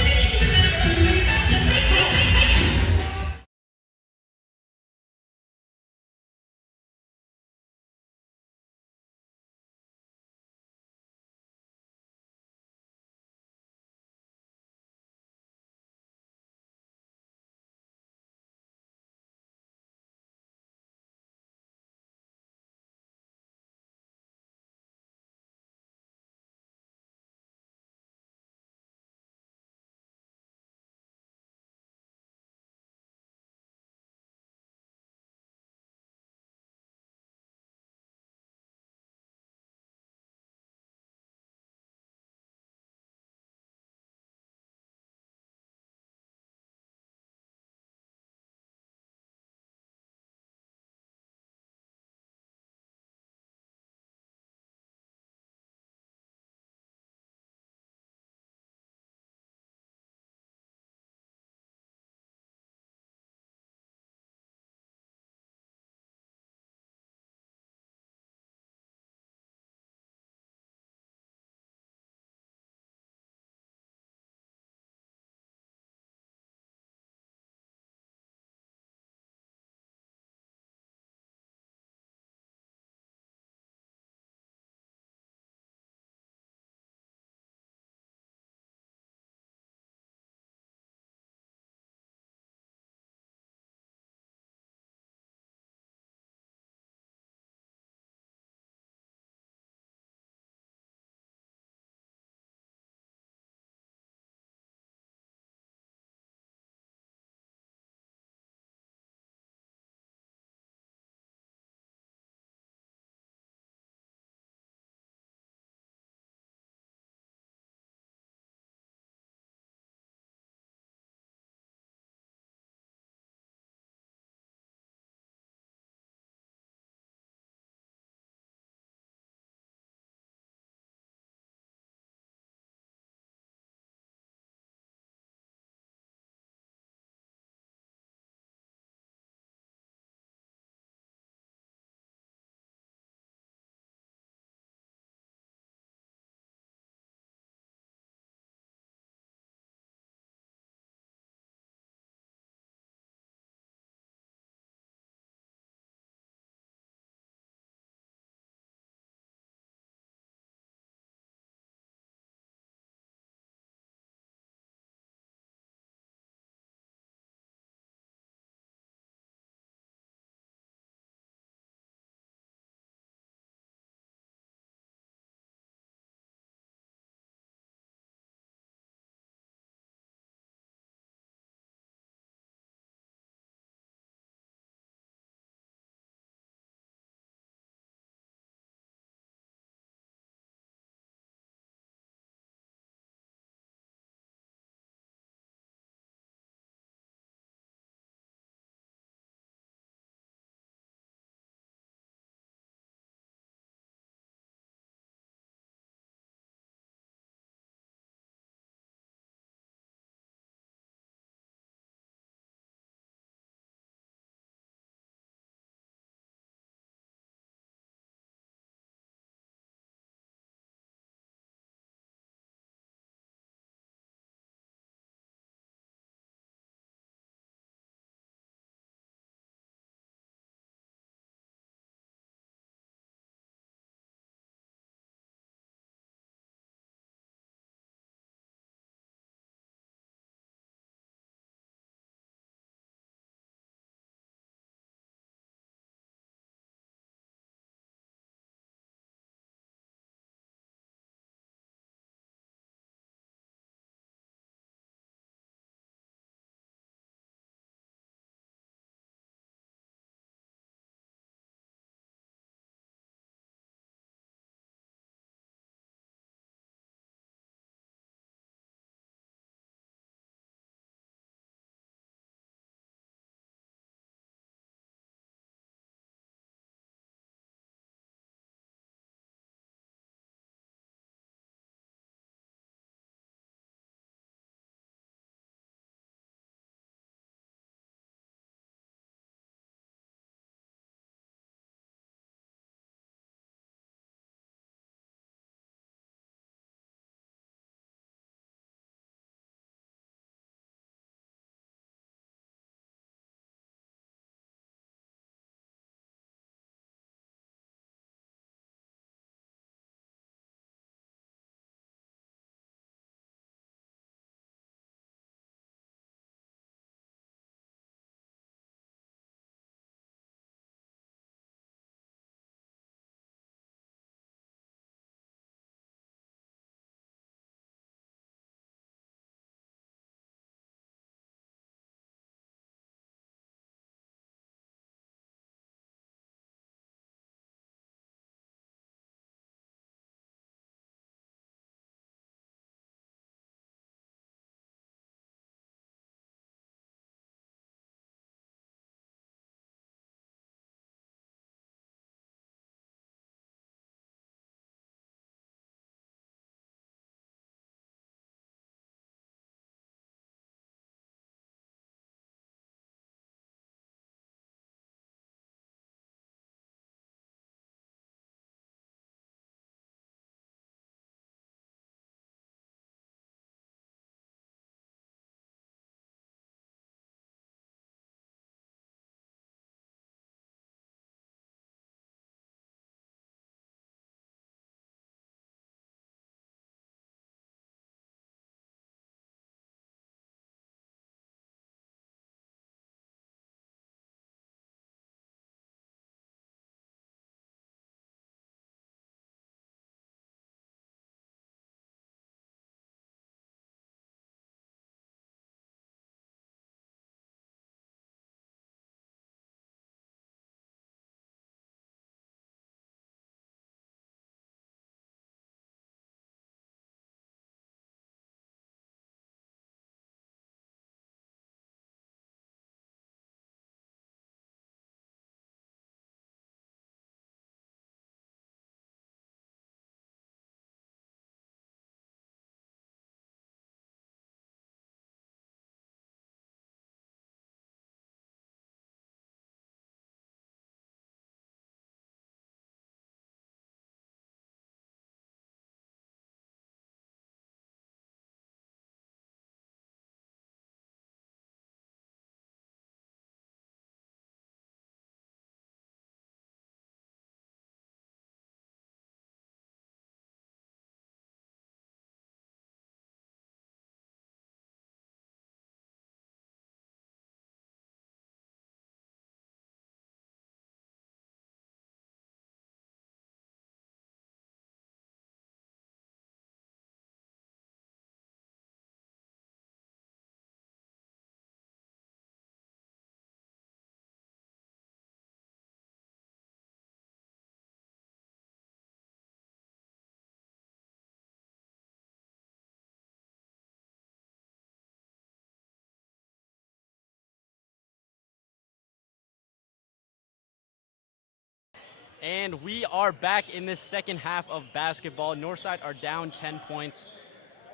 And we are back in this second half of basketball. Northside are down 10 points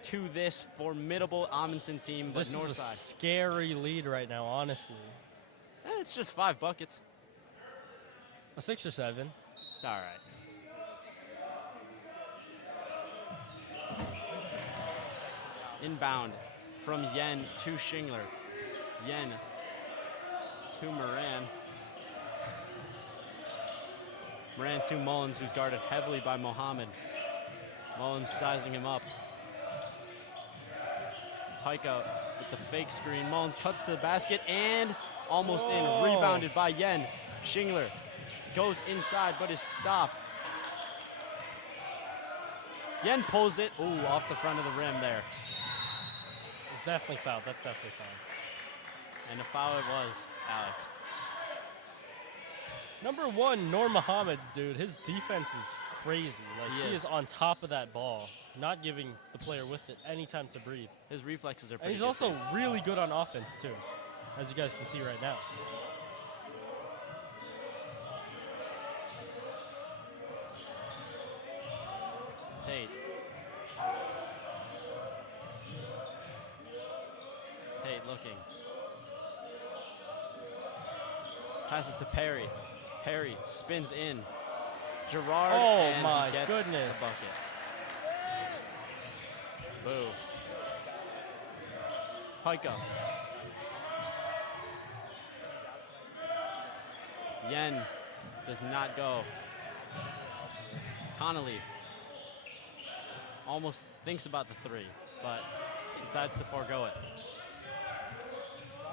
to this formidable Amundsen team, but This is a Northside, scary lead right now, honestly. it's just 5 buckets. A 6 or 7. All right. Inbound from Yen to Shingler. Yen to Moran. Moran to Mullins, who's guarded heavily by Mohammed. Mullins sizing him up. Pika with the fake screen. Mullins cuts to the basket and almost in. Rebounded by Yen. Shingler goes inside but is stopped. Yen pulls it. Ooh, off the front of the rim there. It's definitely fouled. That's definitely fouled. And a foul it was, Alex. Number 1, Noor Muhammad, dude, his defense is crazy. Like, he is on top of that ball, not giving the player with it any time to breathe. His reflexes are And pretty he's good. also really good on offense, too, as you guys can see right now. Tate. Tate looking. Passes to Perry. Perry spins in. Gerard Oh and my he gets goodness. the bucket. Boo. Pika. Yen does not go. Connolly almost thinks about the 3, but decides to forego it.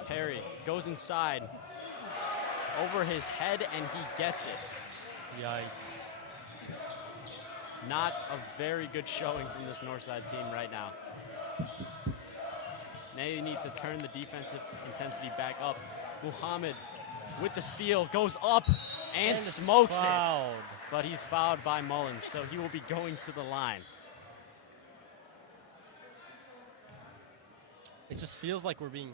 Perry goes inside over his head and he gets it. Yikes. Not a very good showing from this Northside team right now. They need to turn the defensive intensity back up. Muhammad with the steal goes up and is smokes fouled. it. But he's fouled by Mullins, so he will be going to the line. It just feels like we're being...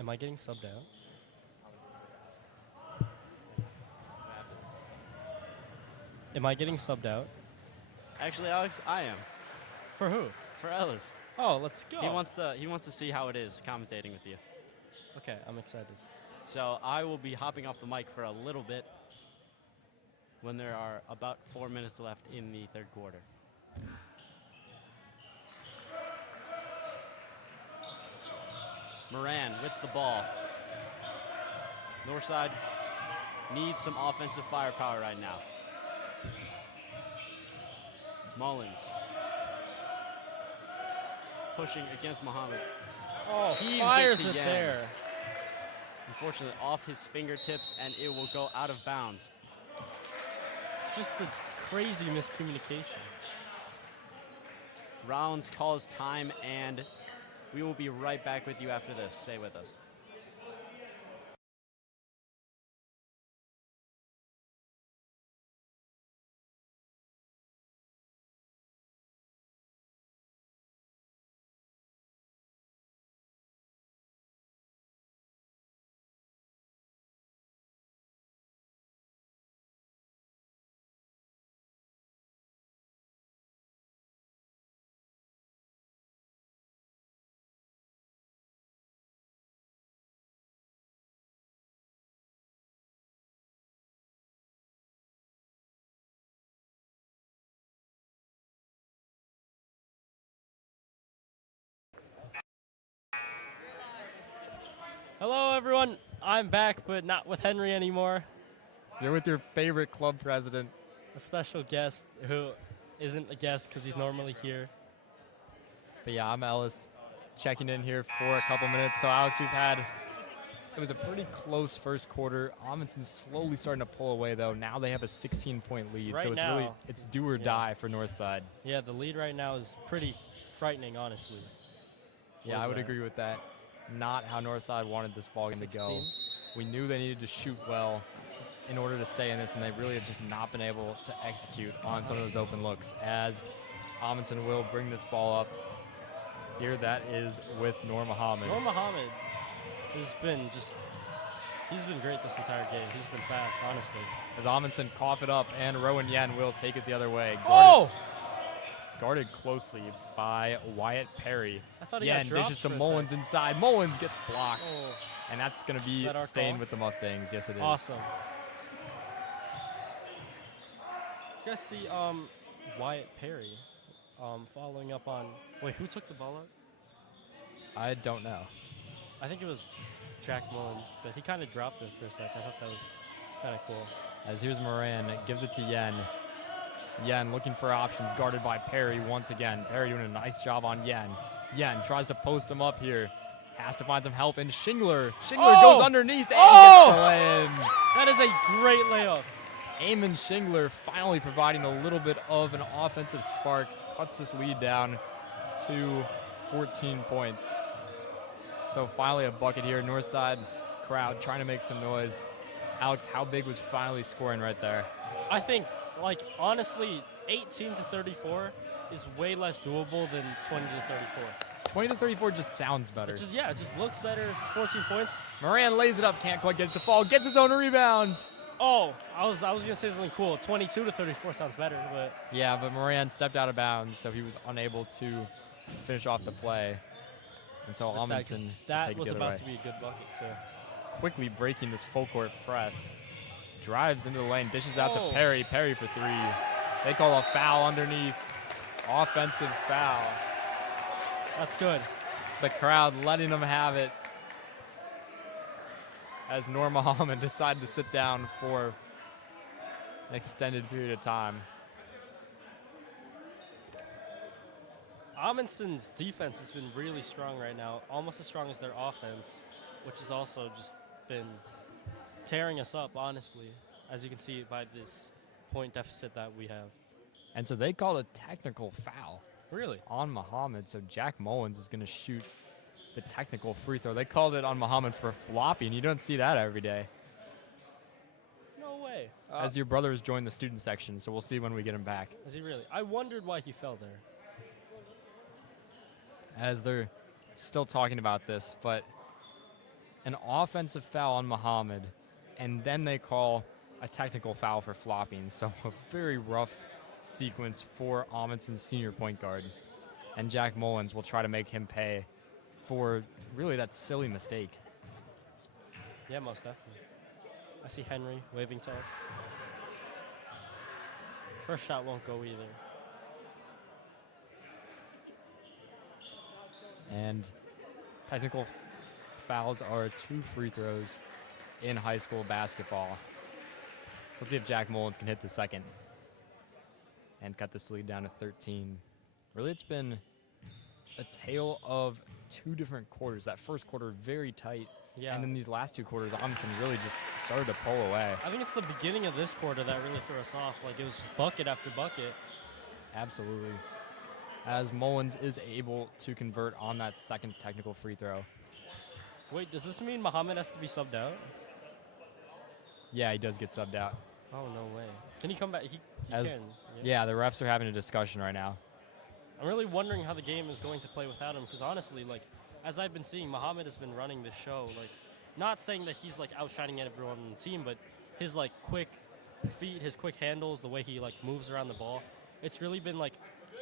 Am I getting subbed out? Am I getting subbed out? Actually, Alex, I am. For who? For Ellis. Oh, let's go. He wants to see how it is commentating with you. Okay, I'm excited. So I will be hopping off the mic for a little bit when there are about 4 minutes left in the third quarter. Moran with the ball. Northside needs some offensive firepower right now. Mullins pushing against Muhammad. Oh, Heaves fires it to it Yang. there. Unfortunately, off his fingertips, and it will go out of bounds. It's just a crazy miscommunication. Rounds calls time, and we will be right back with you after this. Stay with us. Hello, everyone. I'm back, but not with Henry anymore. You're with your favorite club president. A special guest who isn't a guest because he's normally here. But yeah, I'm Ellis, checking in here for a couple minutes. So Alex, it was a pretty close first quarter. Amundsen's slowly starting to pull away though. Now they have a 16-point lead. Right so it's now, it's do or die for Northside. Yeah, the lead right now is pretty frightening, honestly. Yeah, What I is would that? agree with that. Not how Northside wanted this ball game to go. 16? We knew they needed to shoot well in order to stay in this, and they really have just not been able to execute on some of those open looks. As Amundsen will bring this ball up. Here that is with Noor Muhammad. Noor Muhammad, He's been great this entire game. He's been fast, honestly. As Amundsen cough it up, and Rowan Yen will take it the other way. Guarded closely by Wyatt Perry. I thought he Yen got dropped dishes to for a Mullins inside. Mullins gets blocked. Oh. And that's going to be that our staying call? with the Mustangs. Yes, it is. Awesome. You guys see Wyatt Perry following up on... Wait, who took the ball out? I don't know. I think it was Jack Mullins, but he kind of dropped it for a sec. I thought that was kind of cool. As here's Moran, gives it to Yen. Yen looking for options, guarded by Perry once again. Perry doing a nice job on Yen. Yen tries to post him up here. Has to find some help in Shingler. Shingler goes underneath and gets the lay-in. That is a great layup. Eamon Shingler finally providing a little bit of an offensive spark. Cuts this lead down to 14 points. So finally a bucket here. Northside crowd trying to make some noise. Alex, how big was finally scoring right there? I think, like, honestly, 18 to 34 is way less doable than 20 to 34. 20 to 34 just sounds better. It just looks better. It's 14 points. Moran lays it up, can't quite get it to fall, gets his own rebound. Oh, I was gonna say something cool. 22 to 34 sounds better, but Yeah, but Moran stepped out of bounds, so he was unable to finish off the play. And so Amundsen that take it was the other about way. to be a good bucket too. Quickly breaking this full court press. Drives into the lane, dishes out to Oh. Perry. Perry for three. They call a foul underneath. Offensive foul. That's good. The crowd letting them have it. As Nur Muhammad decided to sit down for an extended period of time. Amundsen's defense has been really strong right now, almost as strong as their offense, which has also just been tearing us up, honestly, as you can see by this point deficit that we have. And so they called a technical foul Really? on Muhammad. So Jack Mullins is going to shoot the technical free throw. They called it on Muhammad for floppy, and you don't see that every day. No way. As your brother has joined the student section, so we'll see when we get him back. Is he really? I wondered why he fell there. As they're still talking about this, but an offensive foul on Muhammad, and then they call a technical foul for flopping. So a very rough sequence for Amundsen's senior point guard. And Jack Mullins will try to make him pay for really that silly mistake. Yeah, most definitely. I see Henry waving to us. First shot won't go either. And technical fouls are 2 free throws in high school basketball. So let's see if Jack Mullins can hit the second and cut this lead down to 13. Really, it's been a tale of 2 different quarters. That first quarter, very tight. Yeah. And then these last 2 quarters, Amundsen really just started to pull away. I think it's the beginning of this quarter that really threw us off. Like, it was just bucket after bucket. Absolutely. As Mullins is able to convert on that second technical free throw. Wait, does this mean Muhammad has to be subbed out? Yeah, he does get subbed out. Oh, no way. Can he come back? He As- can. Yeah, the refs are having a discussion right now. I'm really wondering how the game is going to play without him, because honestly, like, as I've been seeing, Muhammad has been running this show. Like, not saying that he's like outshining everyone on the team, but his like quick feet, his quick handles, the way he like moves around the ball, it's really been like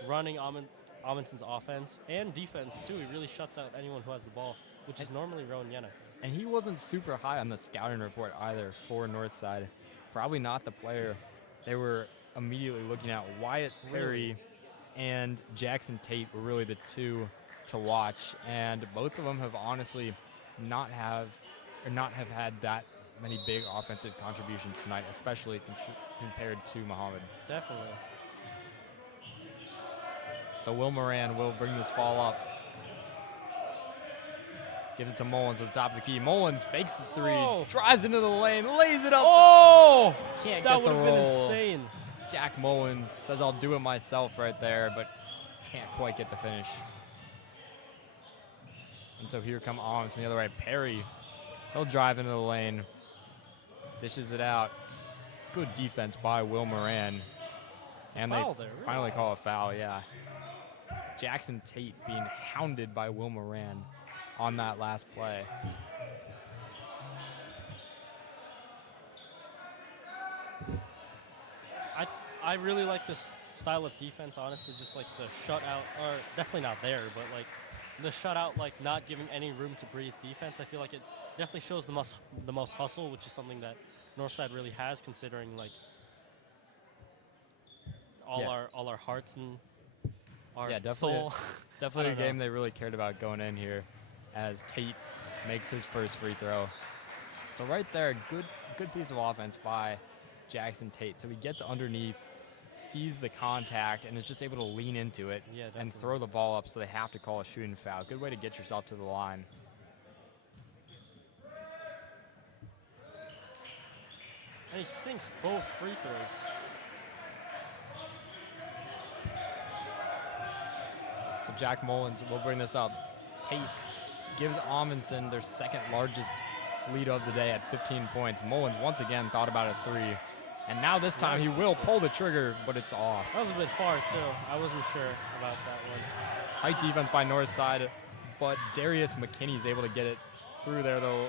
running Amundsen's offense and defense too. He really shuts out anyone who has the ball, which is normally Rowan Yena. And he wasn't super high on the scouting report either for Northside. Probably not the player they were immediately looking at. Wyatt Perry and Jackson Tate were really the 2 to watch, and both of them have honestly not have had that many big offensive contributions tonight, especially compared to Muhammad. Definitely. So Will Moran will bring this ball up. Gives it to Mullins at the top of the key. Mullins fakes the 3, Oh. drives into the lane, lays it up. Oh! Can't That get the would have been roll. insane. Jack Mullins says, I'll do it myself right there, but can't quite get the finish. And so here come Amundsen the other way. Perry, he'll drive into the lane, dishes it out. Good defense by Will Moran. And foul they there, really? finally call a foul, yeah. Jackson Tate being hounded by Will Moran on that last play. I really like this style of defense, honestly, just like the shutout, or definitely not there, but like the shutout, like not giving any room to breathe defense. I feel like it definitely shows the most hustle, which is something that Northside really has, considering like all our hearts and our soul. Definitely a game they really cared about going in here, as Tate makes his first free throw. So right there, good piece of offense by Jackson Tate. So he gets underneath, sees the contact, and is just able to lean into it and throw the ball up, so they have to call a shooting foul. Good way to get yourself to the line. And he sinks both free throws. So Jack Mullins will bring this up. Tate gives Amundsen their second largest lead of the day at 15 points. Mullins once again thought about a three. And now this time he will pull the trigger, but it's off. That was a bit far, too. I wasn't sure about that one. Tight defense by Northside, but Darius McKinney's able to get it through there, though.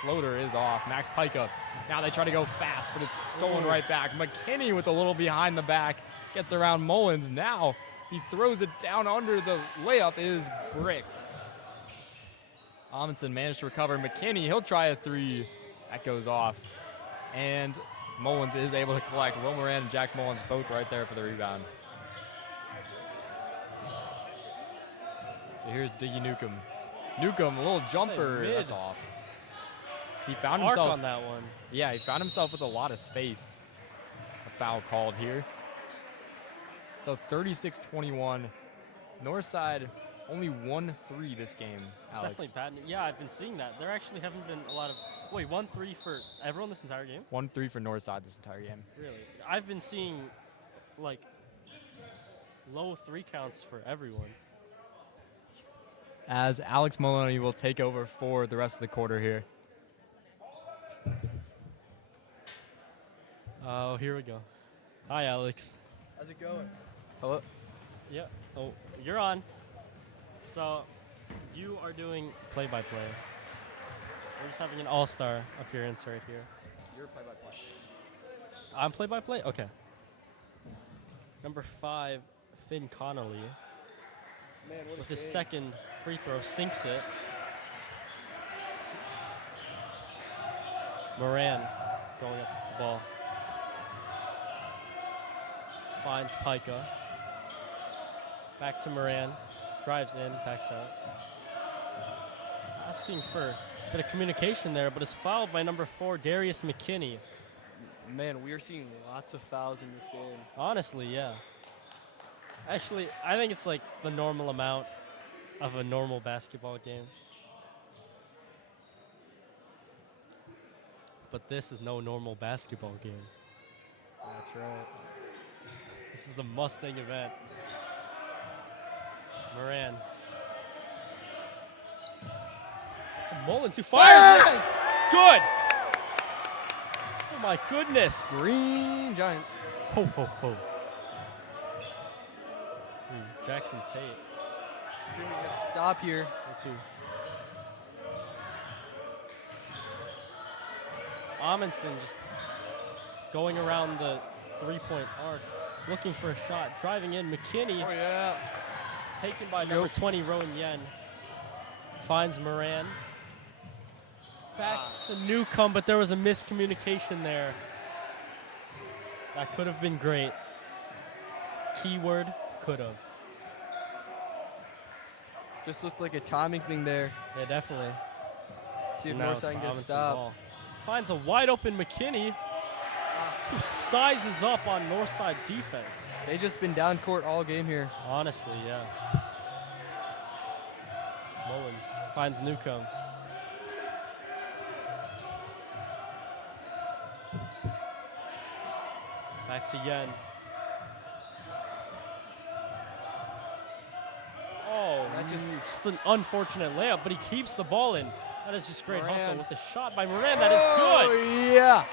Floater is off. Max Pica. Now they try to go fast, but it's stolen right back. McKinney with a little behind the back gets around Mullins. Now he throws it down under the layup. Is bricked. Amundsen managed to recover. McKinney, he'll try a three. That goes off. And Mullins is able to collect. Will Moran and Jack Mullins both right there for the rebound. So here's Diggy Newcomb. Newcomb, a little jumper. That's off. He found himself on that one. Yeah, he found himself with a lot of space. A foul called here. So 36-21. Northside only 1-3 this game, It's Alex. definitely bad. Yeah, I've been seeing that. There actually haven't been a lot of... Wait, 1-3 for everyone this entire game? 1-3 for Northside this entire game. Really? I've been seeing, like, low three counts for everyone. As Alex Maloney will take over for the rest of the quarter here. Oh, here we go. Hi, Alex. How's it going? Hello? Yeah. Oh, you're on. So, you are doing play-by-play. We're just having an all-star appearance right here. You're play-by-play. I'm play-by-play? Okay. Number 5, Finn Connolly, Man, what with a his game. second free throw, sinks it. Moran going up the ball. Finds Pica. Back to Moran. Drives in, backs out. Asking for a bit of communication there, but is fouled by number 4, Darius McKinney. Man, we are seeing lots of fouls in this game. Honestly, yeah. Actually, I think it's like the normal amount of a normal basketball game. But this is no normal basketball game. That's right. This is a Mustang event. Moran. To Mullins, who fires it. It's good. Oh my goodness. Green Giant. Ho, ho, ho. Jackson Tate. We gotta stop here. Amundsen just going around the three-point arc, looking for a shot, driving in. McKinney, Oh, yeah. taken by number 20, Rowan Yen. Finds Moran. Back to Newcomb, but there was a miscommunication there. That could have been great. Keyword, could have. Just looked like a timing thing there. Yeah, definitely. See if Now it's Northside can get a Amundsen stop. ball. Finds a wide open McKinney, who sizes up on Northside defense. They just been down court all game here. Honestly, yeah. Mullins finds Newcomb. Back to Yen. Oh, That just an unfortunate layup, but he keeps the ball in. That is just great hustle Moran. with the shot by Moran. That is good. Oh, yeah.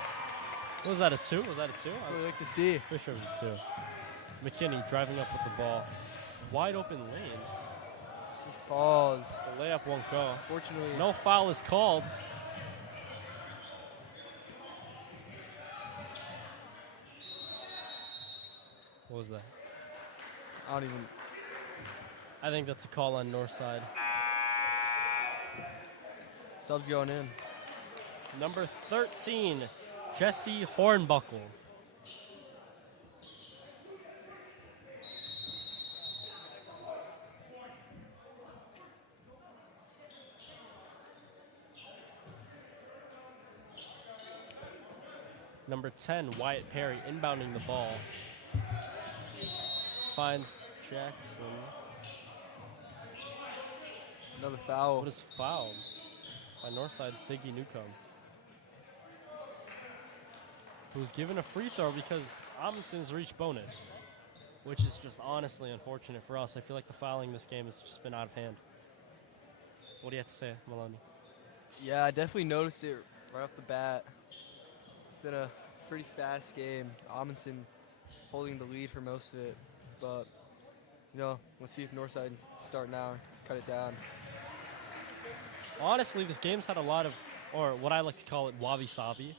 Was that a 2? Was that a 2? That's what we like to see. Pretty sure it was a 2. McKinney driving up with the ball. Wide open lane. He falls. The layup won't go. Unfortunately, No foul is called. What was that? I don't even. I think that's a call on Northside. Subs going in. Number 13, Jesse Hornbuckle. Number 10, Wyatt Perry, inbounding the ball. Finds Jackson. Another foul. What is fouled? By Northside's Diggy Newcomb. Who was given a free throw because Amundsen's reached bonus, which is just honestly unfortunate for us. I feel like the fouling this game has just been out of hand. What do you have to say, Maloney? Yeah, I definitely noticed it right off the bat. It's been a pretty fast game. Amundsen holding the lead for most of it, but let's see if Northside start now and cut it down. Honestly, this game's had a lot of, or what I like to call it, wabi-sabi.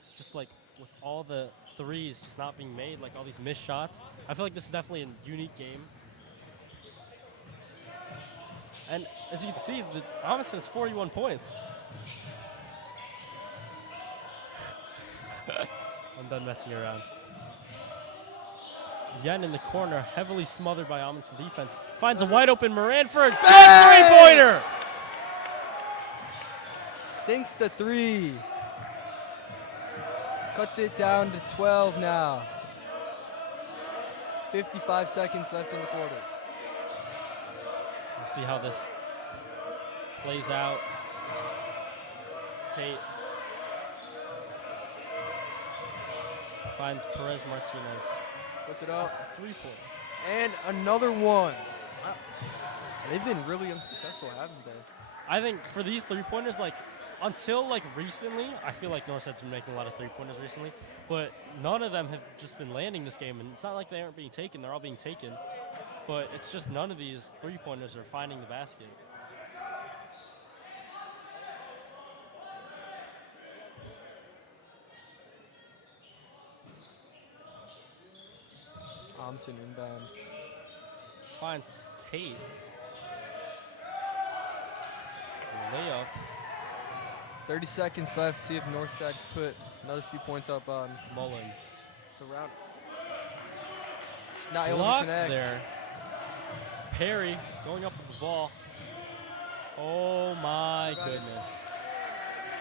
It's just like with all the threes just not being made, like all these missed shots. I feel like this is definitely a unique game. And as you can see, the Amundsen has 41 points. I'm done messing around. Yen in the corner, heavily smothered by Amundsen defense. Finds a wide open Moran for a big three-pointer! Sinks the three. Cuts it down to 12 now. 55 seconds left in the quarter. We'll see how this plays out. Tate finds Perez Martinez. Puts it up. Three-pointer. And another one. Wow. They've been really unsuccessful, haven't they? I think for these three-pointers, until recently, I feel like Northside's been making a lot of three-pointers recently, but none of them have just been landing this game. And it's not like they aren't being taken; they're all being taken. But it's just none of these three-pointers are finding the basket. Amundsen inbound. Finds Tate. Layup. 30 seconds left. See if Northside put another few points up on Mullins. the round. Just not able to Blocked connect. there. Perry going up with the ball. Oh my goodness.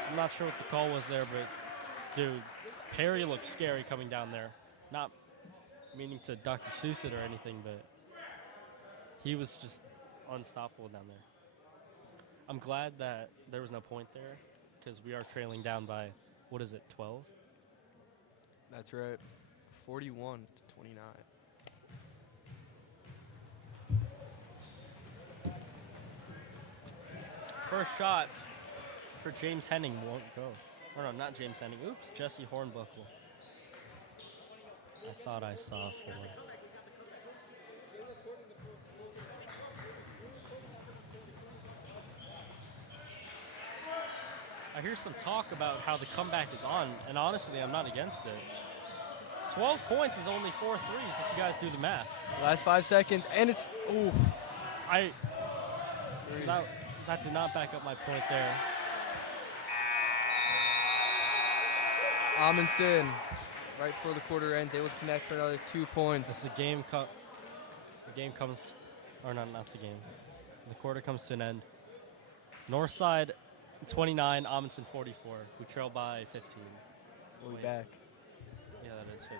I'm not sure what the call was there, but dude, Perry looks scary coming down there. Not meaning to Dr. Seuss it or anything, but he was just unstoppable down there. I'm glad that there was no point there because we are trailing down by, 12? That's right. 41 to 29. First shot for James Henning won't go. Or no, not James Henning. Oops, Jesse Hornbuckle. I thought I saw four. I hear some talk about how the comeback is on, and honestly, I'm not against it. 12 points is only 4 threes if you guys do the math. Last 5 seconds, and it's Oof. That did not back up my point there. Amundsen, right before the quarter ends, able to connect for another 2 points. This is the game comes, or not the game. The quarter comes to an end. Northside 29, Amundsen 44. We trail by 15. We'll be back. Yeah, that is 15.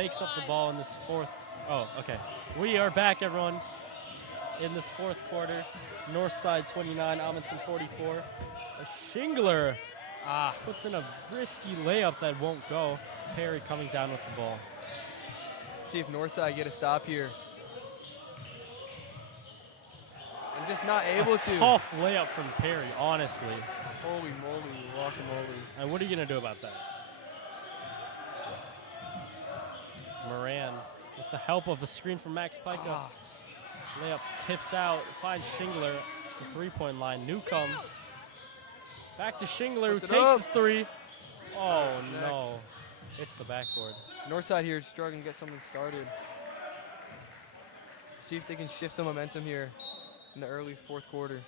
takes up the ball in this fourth. Oh, okay. We are back, everyone, in this fourth quarter. Northside 29, Amundsen 44. A Shingler puts in a risky layup that won't go. Perry coming down with the ball. See if Northside get a stop here. And just not able to. Tough layup from Perry, honestly. Holy moly, guacamole. And what are you going to do about that? Moran, with the help of a screen from Max Pica. Layup tips out, finds Shingler. The three-point line. Newcomb. Back to Shingler, who takes his three. Oh, no. It's the backboard. Northside here is struggling to get something started. See if they can shift the momentum here in the early fourth quarter.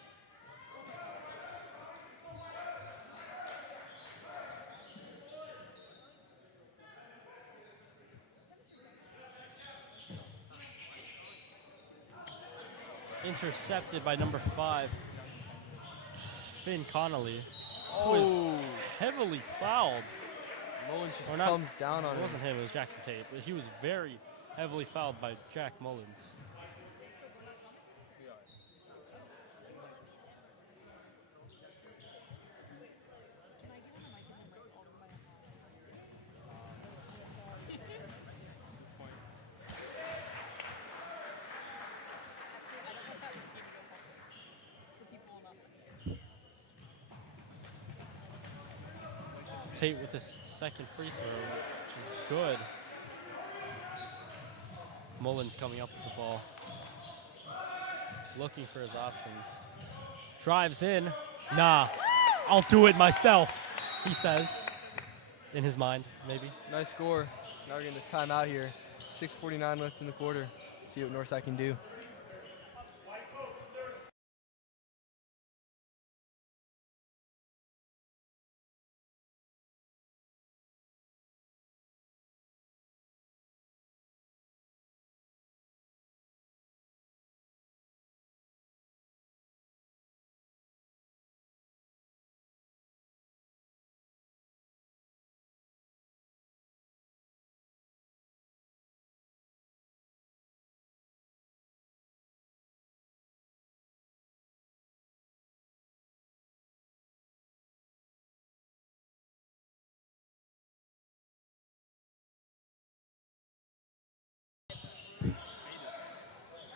Intercepted by number 5, Finn Connolly, who is heavily fouled. Mullins just Or not- comes down on It him. wasn't him, it was Jackson Tate. But he was very heavily fouled by Jack Mullins. Tate with his second free throw, which is good. Mullins coming up with the ball. Looking for his options. Drives in. Nah, I'll do it myself, he says. In his mind, maybe. Nice score. Now we're getting the timeout here. 6:49 left in the quarter. See what Northside can do.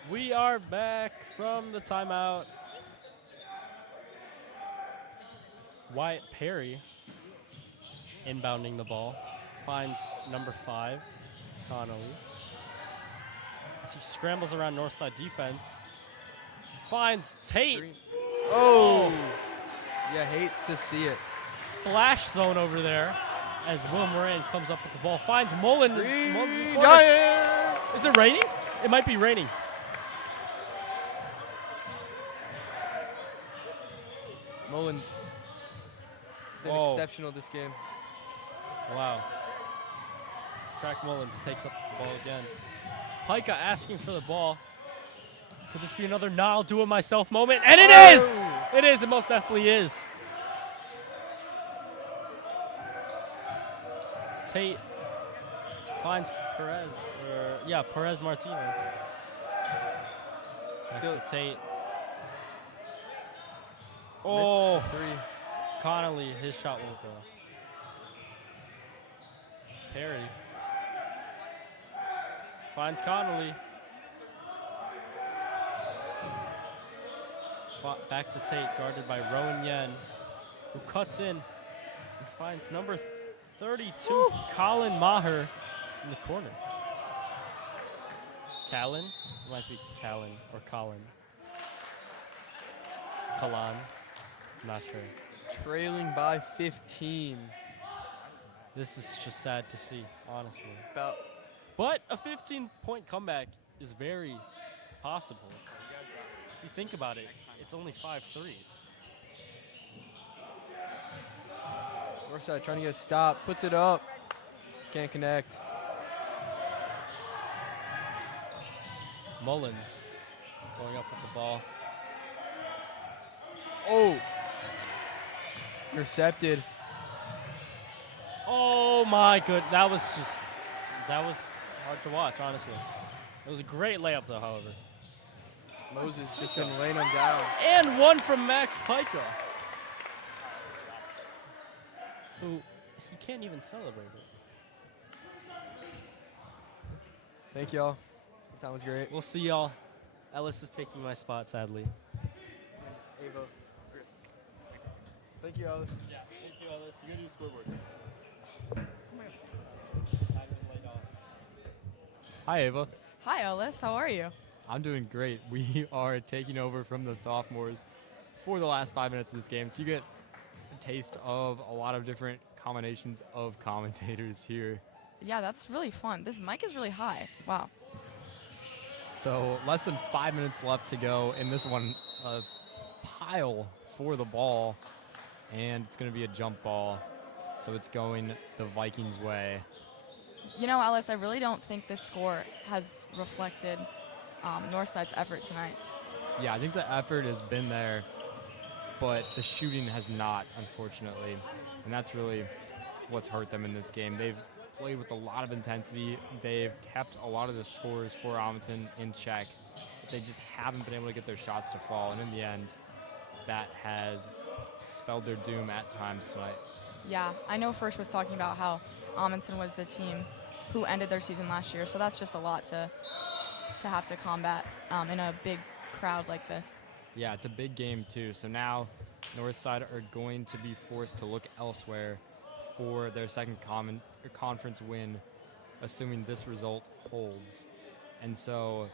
We are back from the timeout. Wyatt Perry inbounding the ball. Finds number 5, Connolly. As he scrambles around Northside defense. Finds Tate. Oh! You hate to see it. Splash zone over there as Will Moran comes up with the ball. Finds Mullen. Mullen's in the corner. Giants! Is it raining? It might be raining. Mullins been exceptional this game. Wow. Track Mullins takes up the ball again. Pica asking for the ball. Could this be another nah, I'll do it myself moment? And it is! It is, it most definitely is. Tate finds Perez, Perez Martinez. Back to Tate. Oh, Missed 3. Connolly, his shot won't go. Perry finds Connolly. Back to Tate, guarded by Rowan Yen, who cuts in and finds number 32, Colin Maher, in the corner. Callan? It might be Callan or Colin. Kalan. Not sure. Trailing by 15. This is just sad to see, honestly. About But a 15-point comeback is very possible. If you think about it, it's only 5 threes. Northside trying to get a stop. Puts it up. Can't connect. Mullins going up with the ball. Oh! Intercepted. Oh my good, that was Hard to watch, honestly. It was a great layup, though, however. Moses just been laying them down. And one from Max Pica, who he can't even celebrate it. Thank y'all. That was great. We'll see y'all. Ellis is taking my spot, sadly. Ava. Thank you, Alice. Yeah, thank you, Ellis. You're going to do scoreboard. Hi, Ava. Hi, Ellis. How are you? I'm doing great. We are taking over from the sophomores for the last 5 minutes of this game. So you get a taste of a lot of different combinations of commentators here. Yeah, that's really fun. This mic is really high. Wow. So less than 5 minutes left to go in this one. A pile for the ball, and it's going to be a jump ball. So it's going the Vikings' way. You know, Ellis, I really don't think this score has reflected Northside's effort tonight. Yeah, I think the effort has been there, but the shooting has not, unfortunately. And that's really what's hurt them in this game. They've played with a lot of intensity. They've kept a lot of the scores for Amundsen in check, but they just haven't been able to get their shots to fall. And in the end, that has spelled their doom at times tonight. Yeah, I know First was talking about how Amundsen was the team who ended their season last year, so that's just a lot to have to combat in a big crowd like this. Yeah, it's a big game too. So now Northside are going to be forced to look elsewhere for their second conference win, assuming this result holds. And so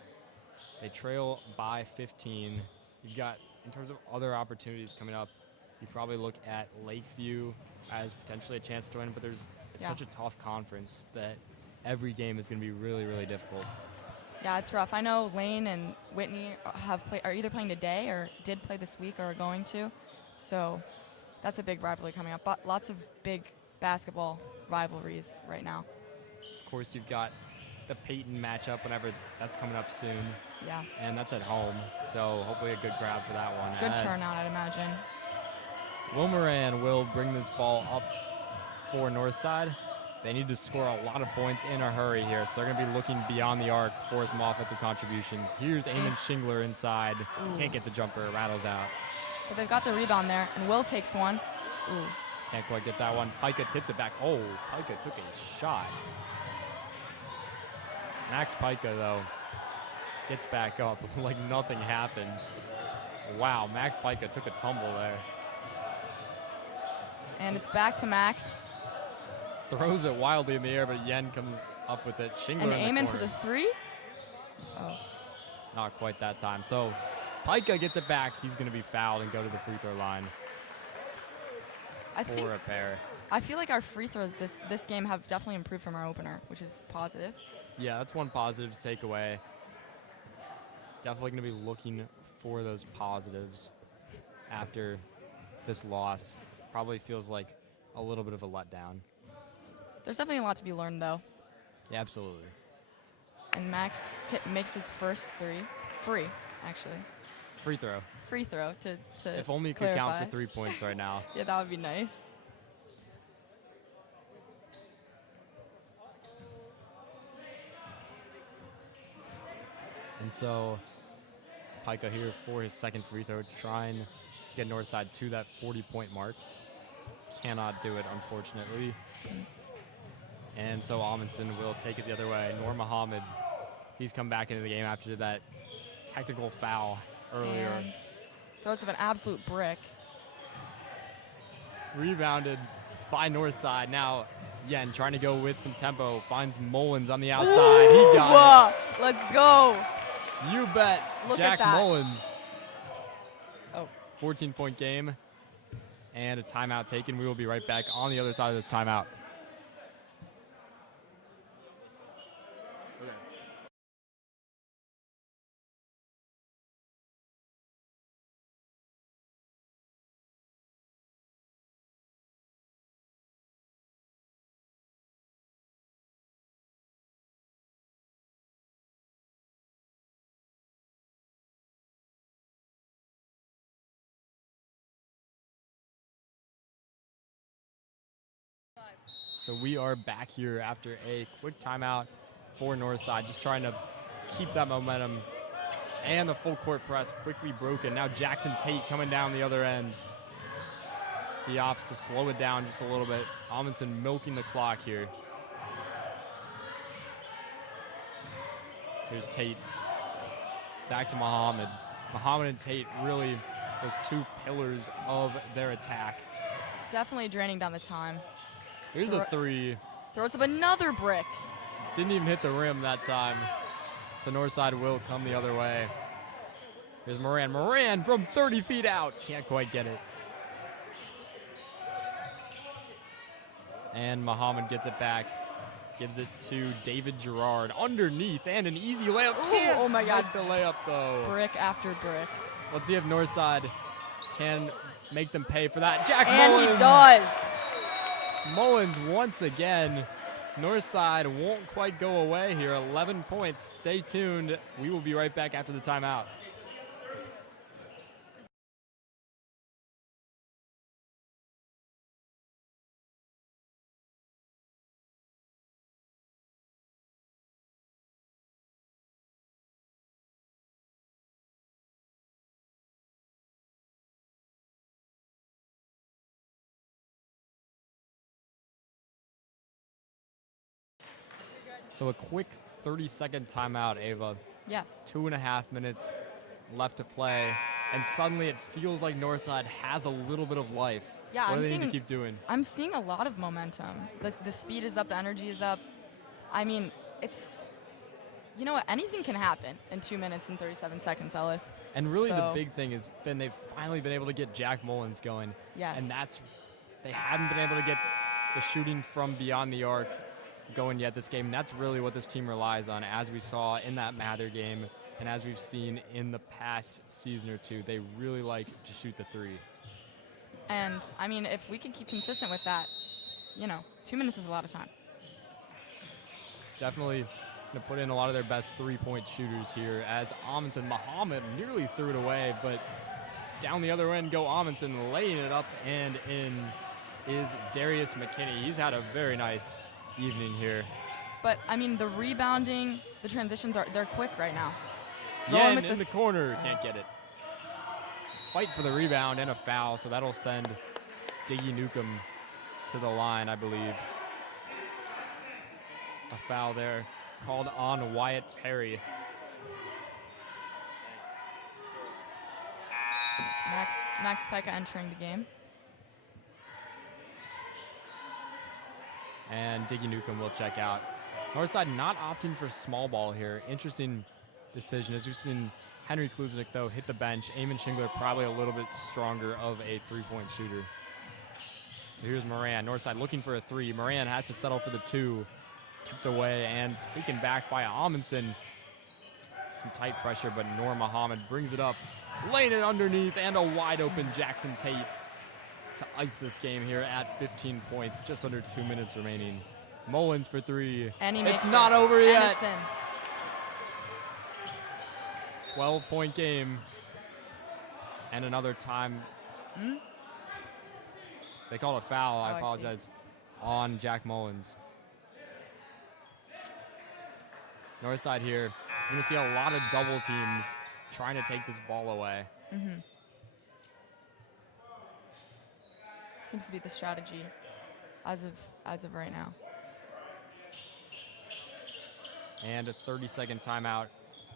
they trail by 15. You've got, in terms of other opportunities coming up, you probably look at Lakeview as potentially a chance to win, but there's such a tough conference that every game is going to be really, really difficult. Yeah, it's rough. I know Lane and Whitney are either playing today or did play this week or are going to. So that's a big rivalry coming up. But lots of big basketball rivalries right now. Of course, you've got the Peyton matchup whenever that's coming up soon. Yeah. And that's at home, so hopefully a good crowd for that one. Good turnout, I'd imagine. Wilmeran will bring this ball up for Northside. They need to score a lot of points in a hurry here, so they're going to be looking beyond the arc for some offensive contributions. Here's Eamon Shingler inside. Can't get the jumper, rattles out. But they've got the rebound there, and Will takes one. Ooh. Can't quite get that one. Pica tips it back. Oh, Pica took a shot. Max Pica, though, gets back up like nothing happened. Wow, Max Pica took a tumble there. And it's back to Max. Throws it wildly in the air, but Yen comes up with it. Shingler And in the Eamon corner. for the three? Oh. Not quite that time. So Pica gets it back. He's going to be fouled and go to the free throw line for a pair. I feel like our free throws this game have definitely improved from our opener, which is positive. Yeah, that's one positive to take away. Definitely going to be looking for those positives after this loss. Probably feels like a little bit of a letdown. There's definitely a lot to be learned, though. Yeah, absolutely. And Max makes his first free throw to If only it could count for 3 points right now. Yeah, that would be nice. And so Pica here for his second free throw, trying to get Northside to that 40-point mark. Cannot do it, unfortunately. And so Amundsen will take it the other way. Nur Muhammad, he's come back into the game after that technical foul earlier. And throws up an absolute brick. Rebounded by Northside. Now Yen trying to go with some tempo. Finds Mullins on the outside. He got it. Let's go. You bet. Look Jack at that. Mullins. Oh. 14-point game. And a timeout taken. We will be right back on the other side of this timeout. So we are back here after a quick timeout for Northside, just trying to keep that momentum. And the full court press quickly broken. Now Jackson Tate coming down the other end. He opts to slow it down just a little bit. Amundsen milking the clock here. Here's Tate. Back to Muhammad. Muhammad and Tate really those two pillars of their attack. Definitely draining down the time. Here's a three. Throws up another brick. Didn't even hit the rim that time. So Northside will come the other way. Here's Moran. Moran from 30 feet out. Can't quite get it. And Muhammad gets it back. Gives it to David Gerard. Underneath and an easy layup. Can't oh my God. make the layup though. Brick after brick. Let's see if Northside can make them pay for that. Jack And Mullins. he does. Mullins once again. Northside won't quite go away here. 11 points. Stay tuned. We will be right back after the timeout. So a quick 30-second timeout, Ava. Yes. 2.5 minutes left to play, and suddenly it feels like Northside has a little bit of life. Yeah, what I'm do they seeing, need to keep doing? I'm seeing a lot of momentum. The speed is up, the energy is up. I mean, it's, you know what, anything can happen in 2 minutes and 37 seconds, Ellis. And really the So- big thing has been they've finally been able to get Jack Mullins going. Yes. And they haven't been able to get the shooting from beyond the arc going yet this game. And that's really what this team relies on, as we saw in that Mather game and as we've seen in the past season or two. They really like to shoot the three. And, I mean, if we can keep consistent with that, 2 minutes is a lot of time. Definitely going to put in a lot of their best three-point shooters here, as Amundsen Muhammad nearly threw it away, but down the other end go Amundsen, laying it up and in is Darius McKinney. He's had a very nice evening here. But, I mean, the rebounding, the transitions, they're quick right now. Yen with in the corner, can't get it. Fight for the rebound and a foul, so that'll send Diggy Newcomb to the line, I believe. A foul there called on Wyatt Perry. Max Pika entering the game. And Diggy Newcomb will check out. Northside not opting for small ball here. Interesting decision. As we've seen Henry Kluznik, though, hit the bench. Eamon Schingler probably a little bit stronger of a three-point shooter. So here's Moran. Northside looking for a three. Moran has to settle for the two. Kept away and taken back by Amundsen. Some tight pressure, but Noor Muhammad brings it up. Laying it underneath, and a wide-open Jackson Tate to ice this game here at 15 points. Just under 2 minutes remaining. Mullins for three. And he it's makes not it. over yet. And it's in. 12-point game. And another time. They call a foul, I I see. apologize, on Jack Mullins. Northside here. You're going to see a lot of double teams trying to take this ball away. Seems to be the strategy as of right now. And a 30-second timeout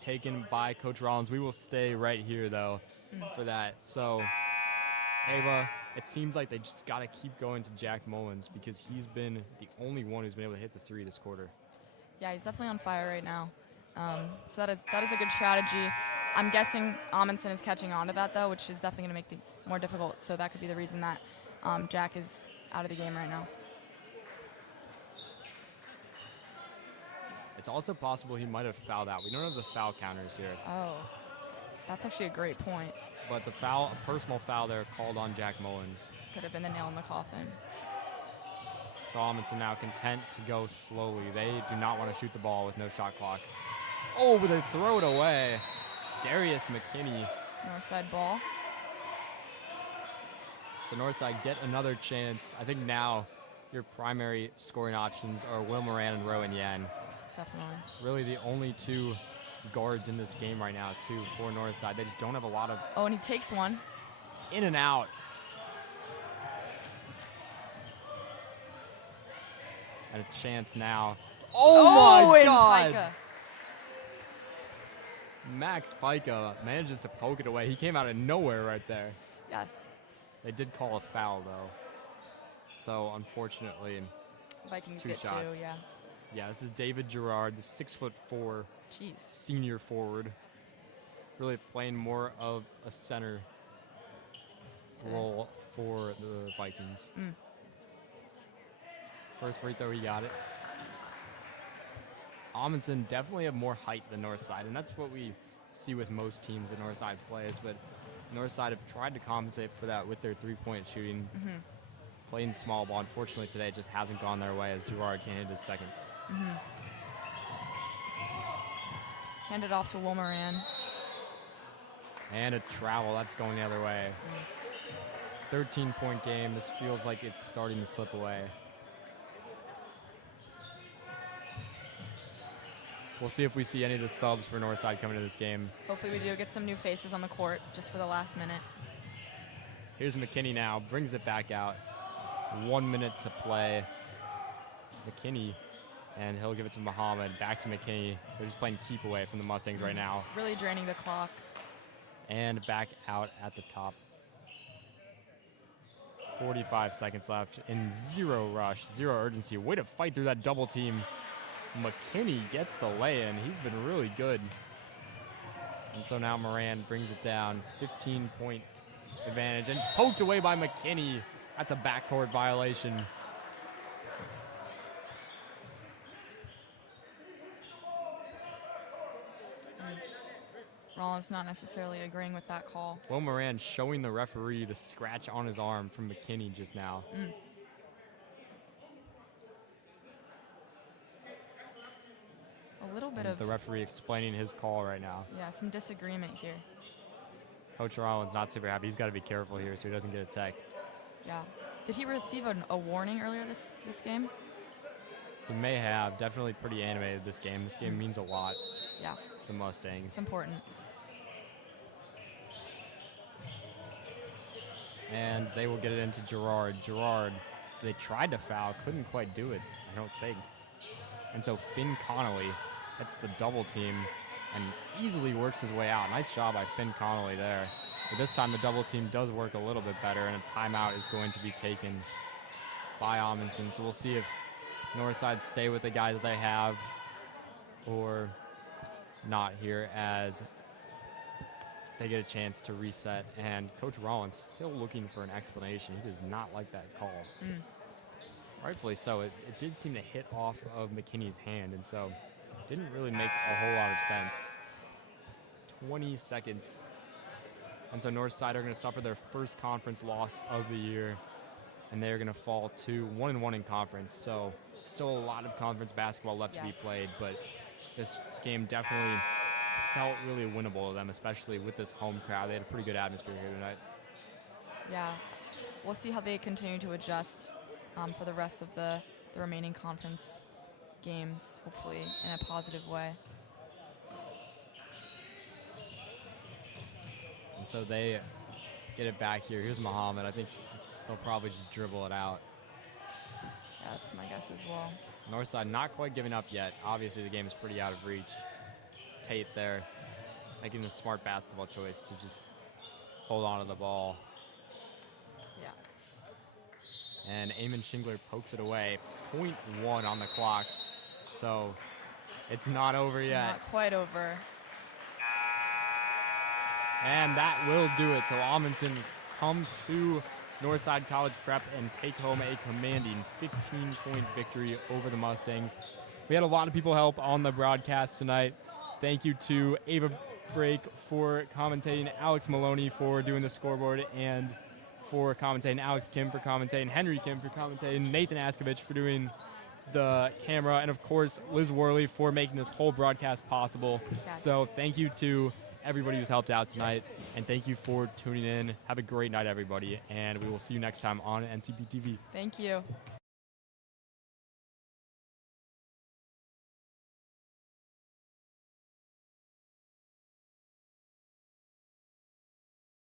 taken by Coach Rollins. We will stay right here, though, for that. So, Ava, it seems like they just got to keep going to Jack Mullins, because he's been the only one who's been able to hit the three this quarter. Yeah, he's definitely on fire right now. So that is a good strategy. I'm guessing Amundsen is catching on to that, though, which is definitely going to make things more difficult. So that could be the reason that Jack is out of the game right now. It's also possible he might have fouled out. We don't have the foul counters here. Oh, that's actually a great point. But the foul, a personal foul there called on Jack Mullins. Could have been the nail in the coffin. So Amundsen now content to go slowly. They do not want to shoot the ball with no shot clock. Oh, but they throw it away. Darius McKinney. Northside ball. So Northside get another chance. I think now your primary scoring options are Will Moran and Rowan Yen. Definitely. Really the only two guards in this game right now, too, for Northside. They just don't have a lot of Oh, and he takes one. in and out. And a chance now. Oh, my and God! Pika. Max Pika manages to poke it away. He came out of nowhere right there. Yes. They did call a foul, though. So, unfortunately, Vikings 2 get shots. 2, yeah. Yeah, this is David Gerard, the 6'4" Jeez. senior forward. Really playing more of a center Today. role for the Vikings. Mm. First free throw, he got it. Amundsen definitely have more height than Northside, and that's what we see with most teams that Northside plays, but Northside have tried to compensate for that with their three-point shooting, playing small ball. Unfortunately, today it just hasn't gone their way as Gerard can't hit his second. Handed off to Wilmoran. And a travel, that's going the other way. 13-point game. This feels like it's starting to slip away. We'll see if we see any of the subs for Northside coming to this game. Hopefully we do get some new faces on the court just for the last minute. Here's McKinney now, brings it back out. 1 minute to play. McKinney, and he'll give it to Muhammad. Back to McKinney. They're just playing keep away from the Mustangs right now. Really draining the clock. And back out at the top. 45 seconds left in zero rush, zero urgency. Way to fight through that double team. McKinney gets the lay-in. He's been really good. And so now Moran brings it down. 15-point advantage. And it's poked away by McKinney. That's a backcourt violation. Rollins not necessarily agreeing with that call. Will Moran showing the referee the scratch on his arm from McKinney just now. A little bit And of, the referee explaining his call right now. yeah, some disagreement here. Coach Rollins not super happy. He's got to be careful here so he doesn't get a tech. Yeah. Did he receive a warning earlier this game? He may have. Definitely pretty animated this game. This game means a lot Yeah, to the Mustangs. it's important. And they will get it into Gerard. Gerard, they tried to foul, couldn't quite do it, I don't think. And so Finn Connolly, that's the double team, and easily works his way out. Nice job by Finn Connolly there. But this time the double team does work a little bit better, and a timeout is going to be taken by Amundsen. So we'll see if Northside stay with the guys they have or not here as they get a chance to reset. And Coach Rollins still looking for an explanation. He does not like that call. Rightfully so. It did seem to hit off of McKinney's hand, and so it didn't really make a whole lot of sense. 20 seconds. And so Northside are going to suffer their first conference loss of the year, and they're going to fall to 1-1 in conference. So still a lot of conference basketball left to be played, but this game definitely felt really winnable to them, especially with this home crowd. They had a pretty good atmosphere here tonight. Yeah. We'll see how they continue to adjust for the rest of the remaining conference games, hopefully in a positive way. And so they get it back here. Here's Muhammad. I think they'll probably just dribble it out. Yeah, that's my guess as well. Northside not quite giving up yet. Obviously, the game is pretty out of reach. Tate there making the smart basketball choice to just hold on to the ball. Yeah. And Eamon Shingler pokes it away. 0.1 on the clock. So it's not over yet. Not quite over. And that will do it. So Amundsen come to Northside College Prep and take home a commanding 15-point victory over the Mustangs. We had a lot of people help on the broadcast tonight. Thank you to Ava Brake for commentating, Alex Maloney for doing the scoreboard, and for commentating, Alex Kim for commentating, Henry Kim for commentating, Nathan Askovich for doing the camera, and of course Liz Worley for making this whole broadcast possible. Yes. So thank you to everybody who's helped out tonight, and thank you for tuning in. Have a great night, everybody, and we will see you next time on NCP TV. Thank you.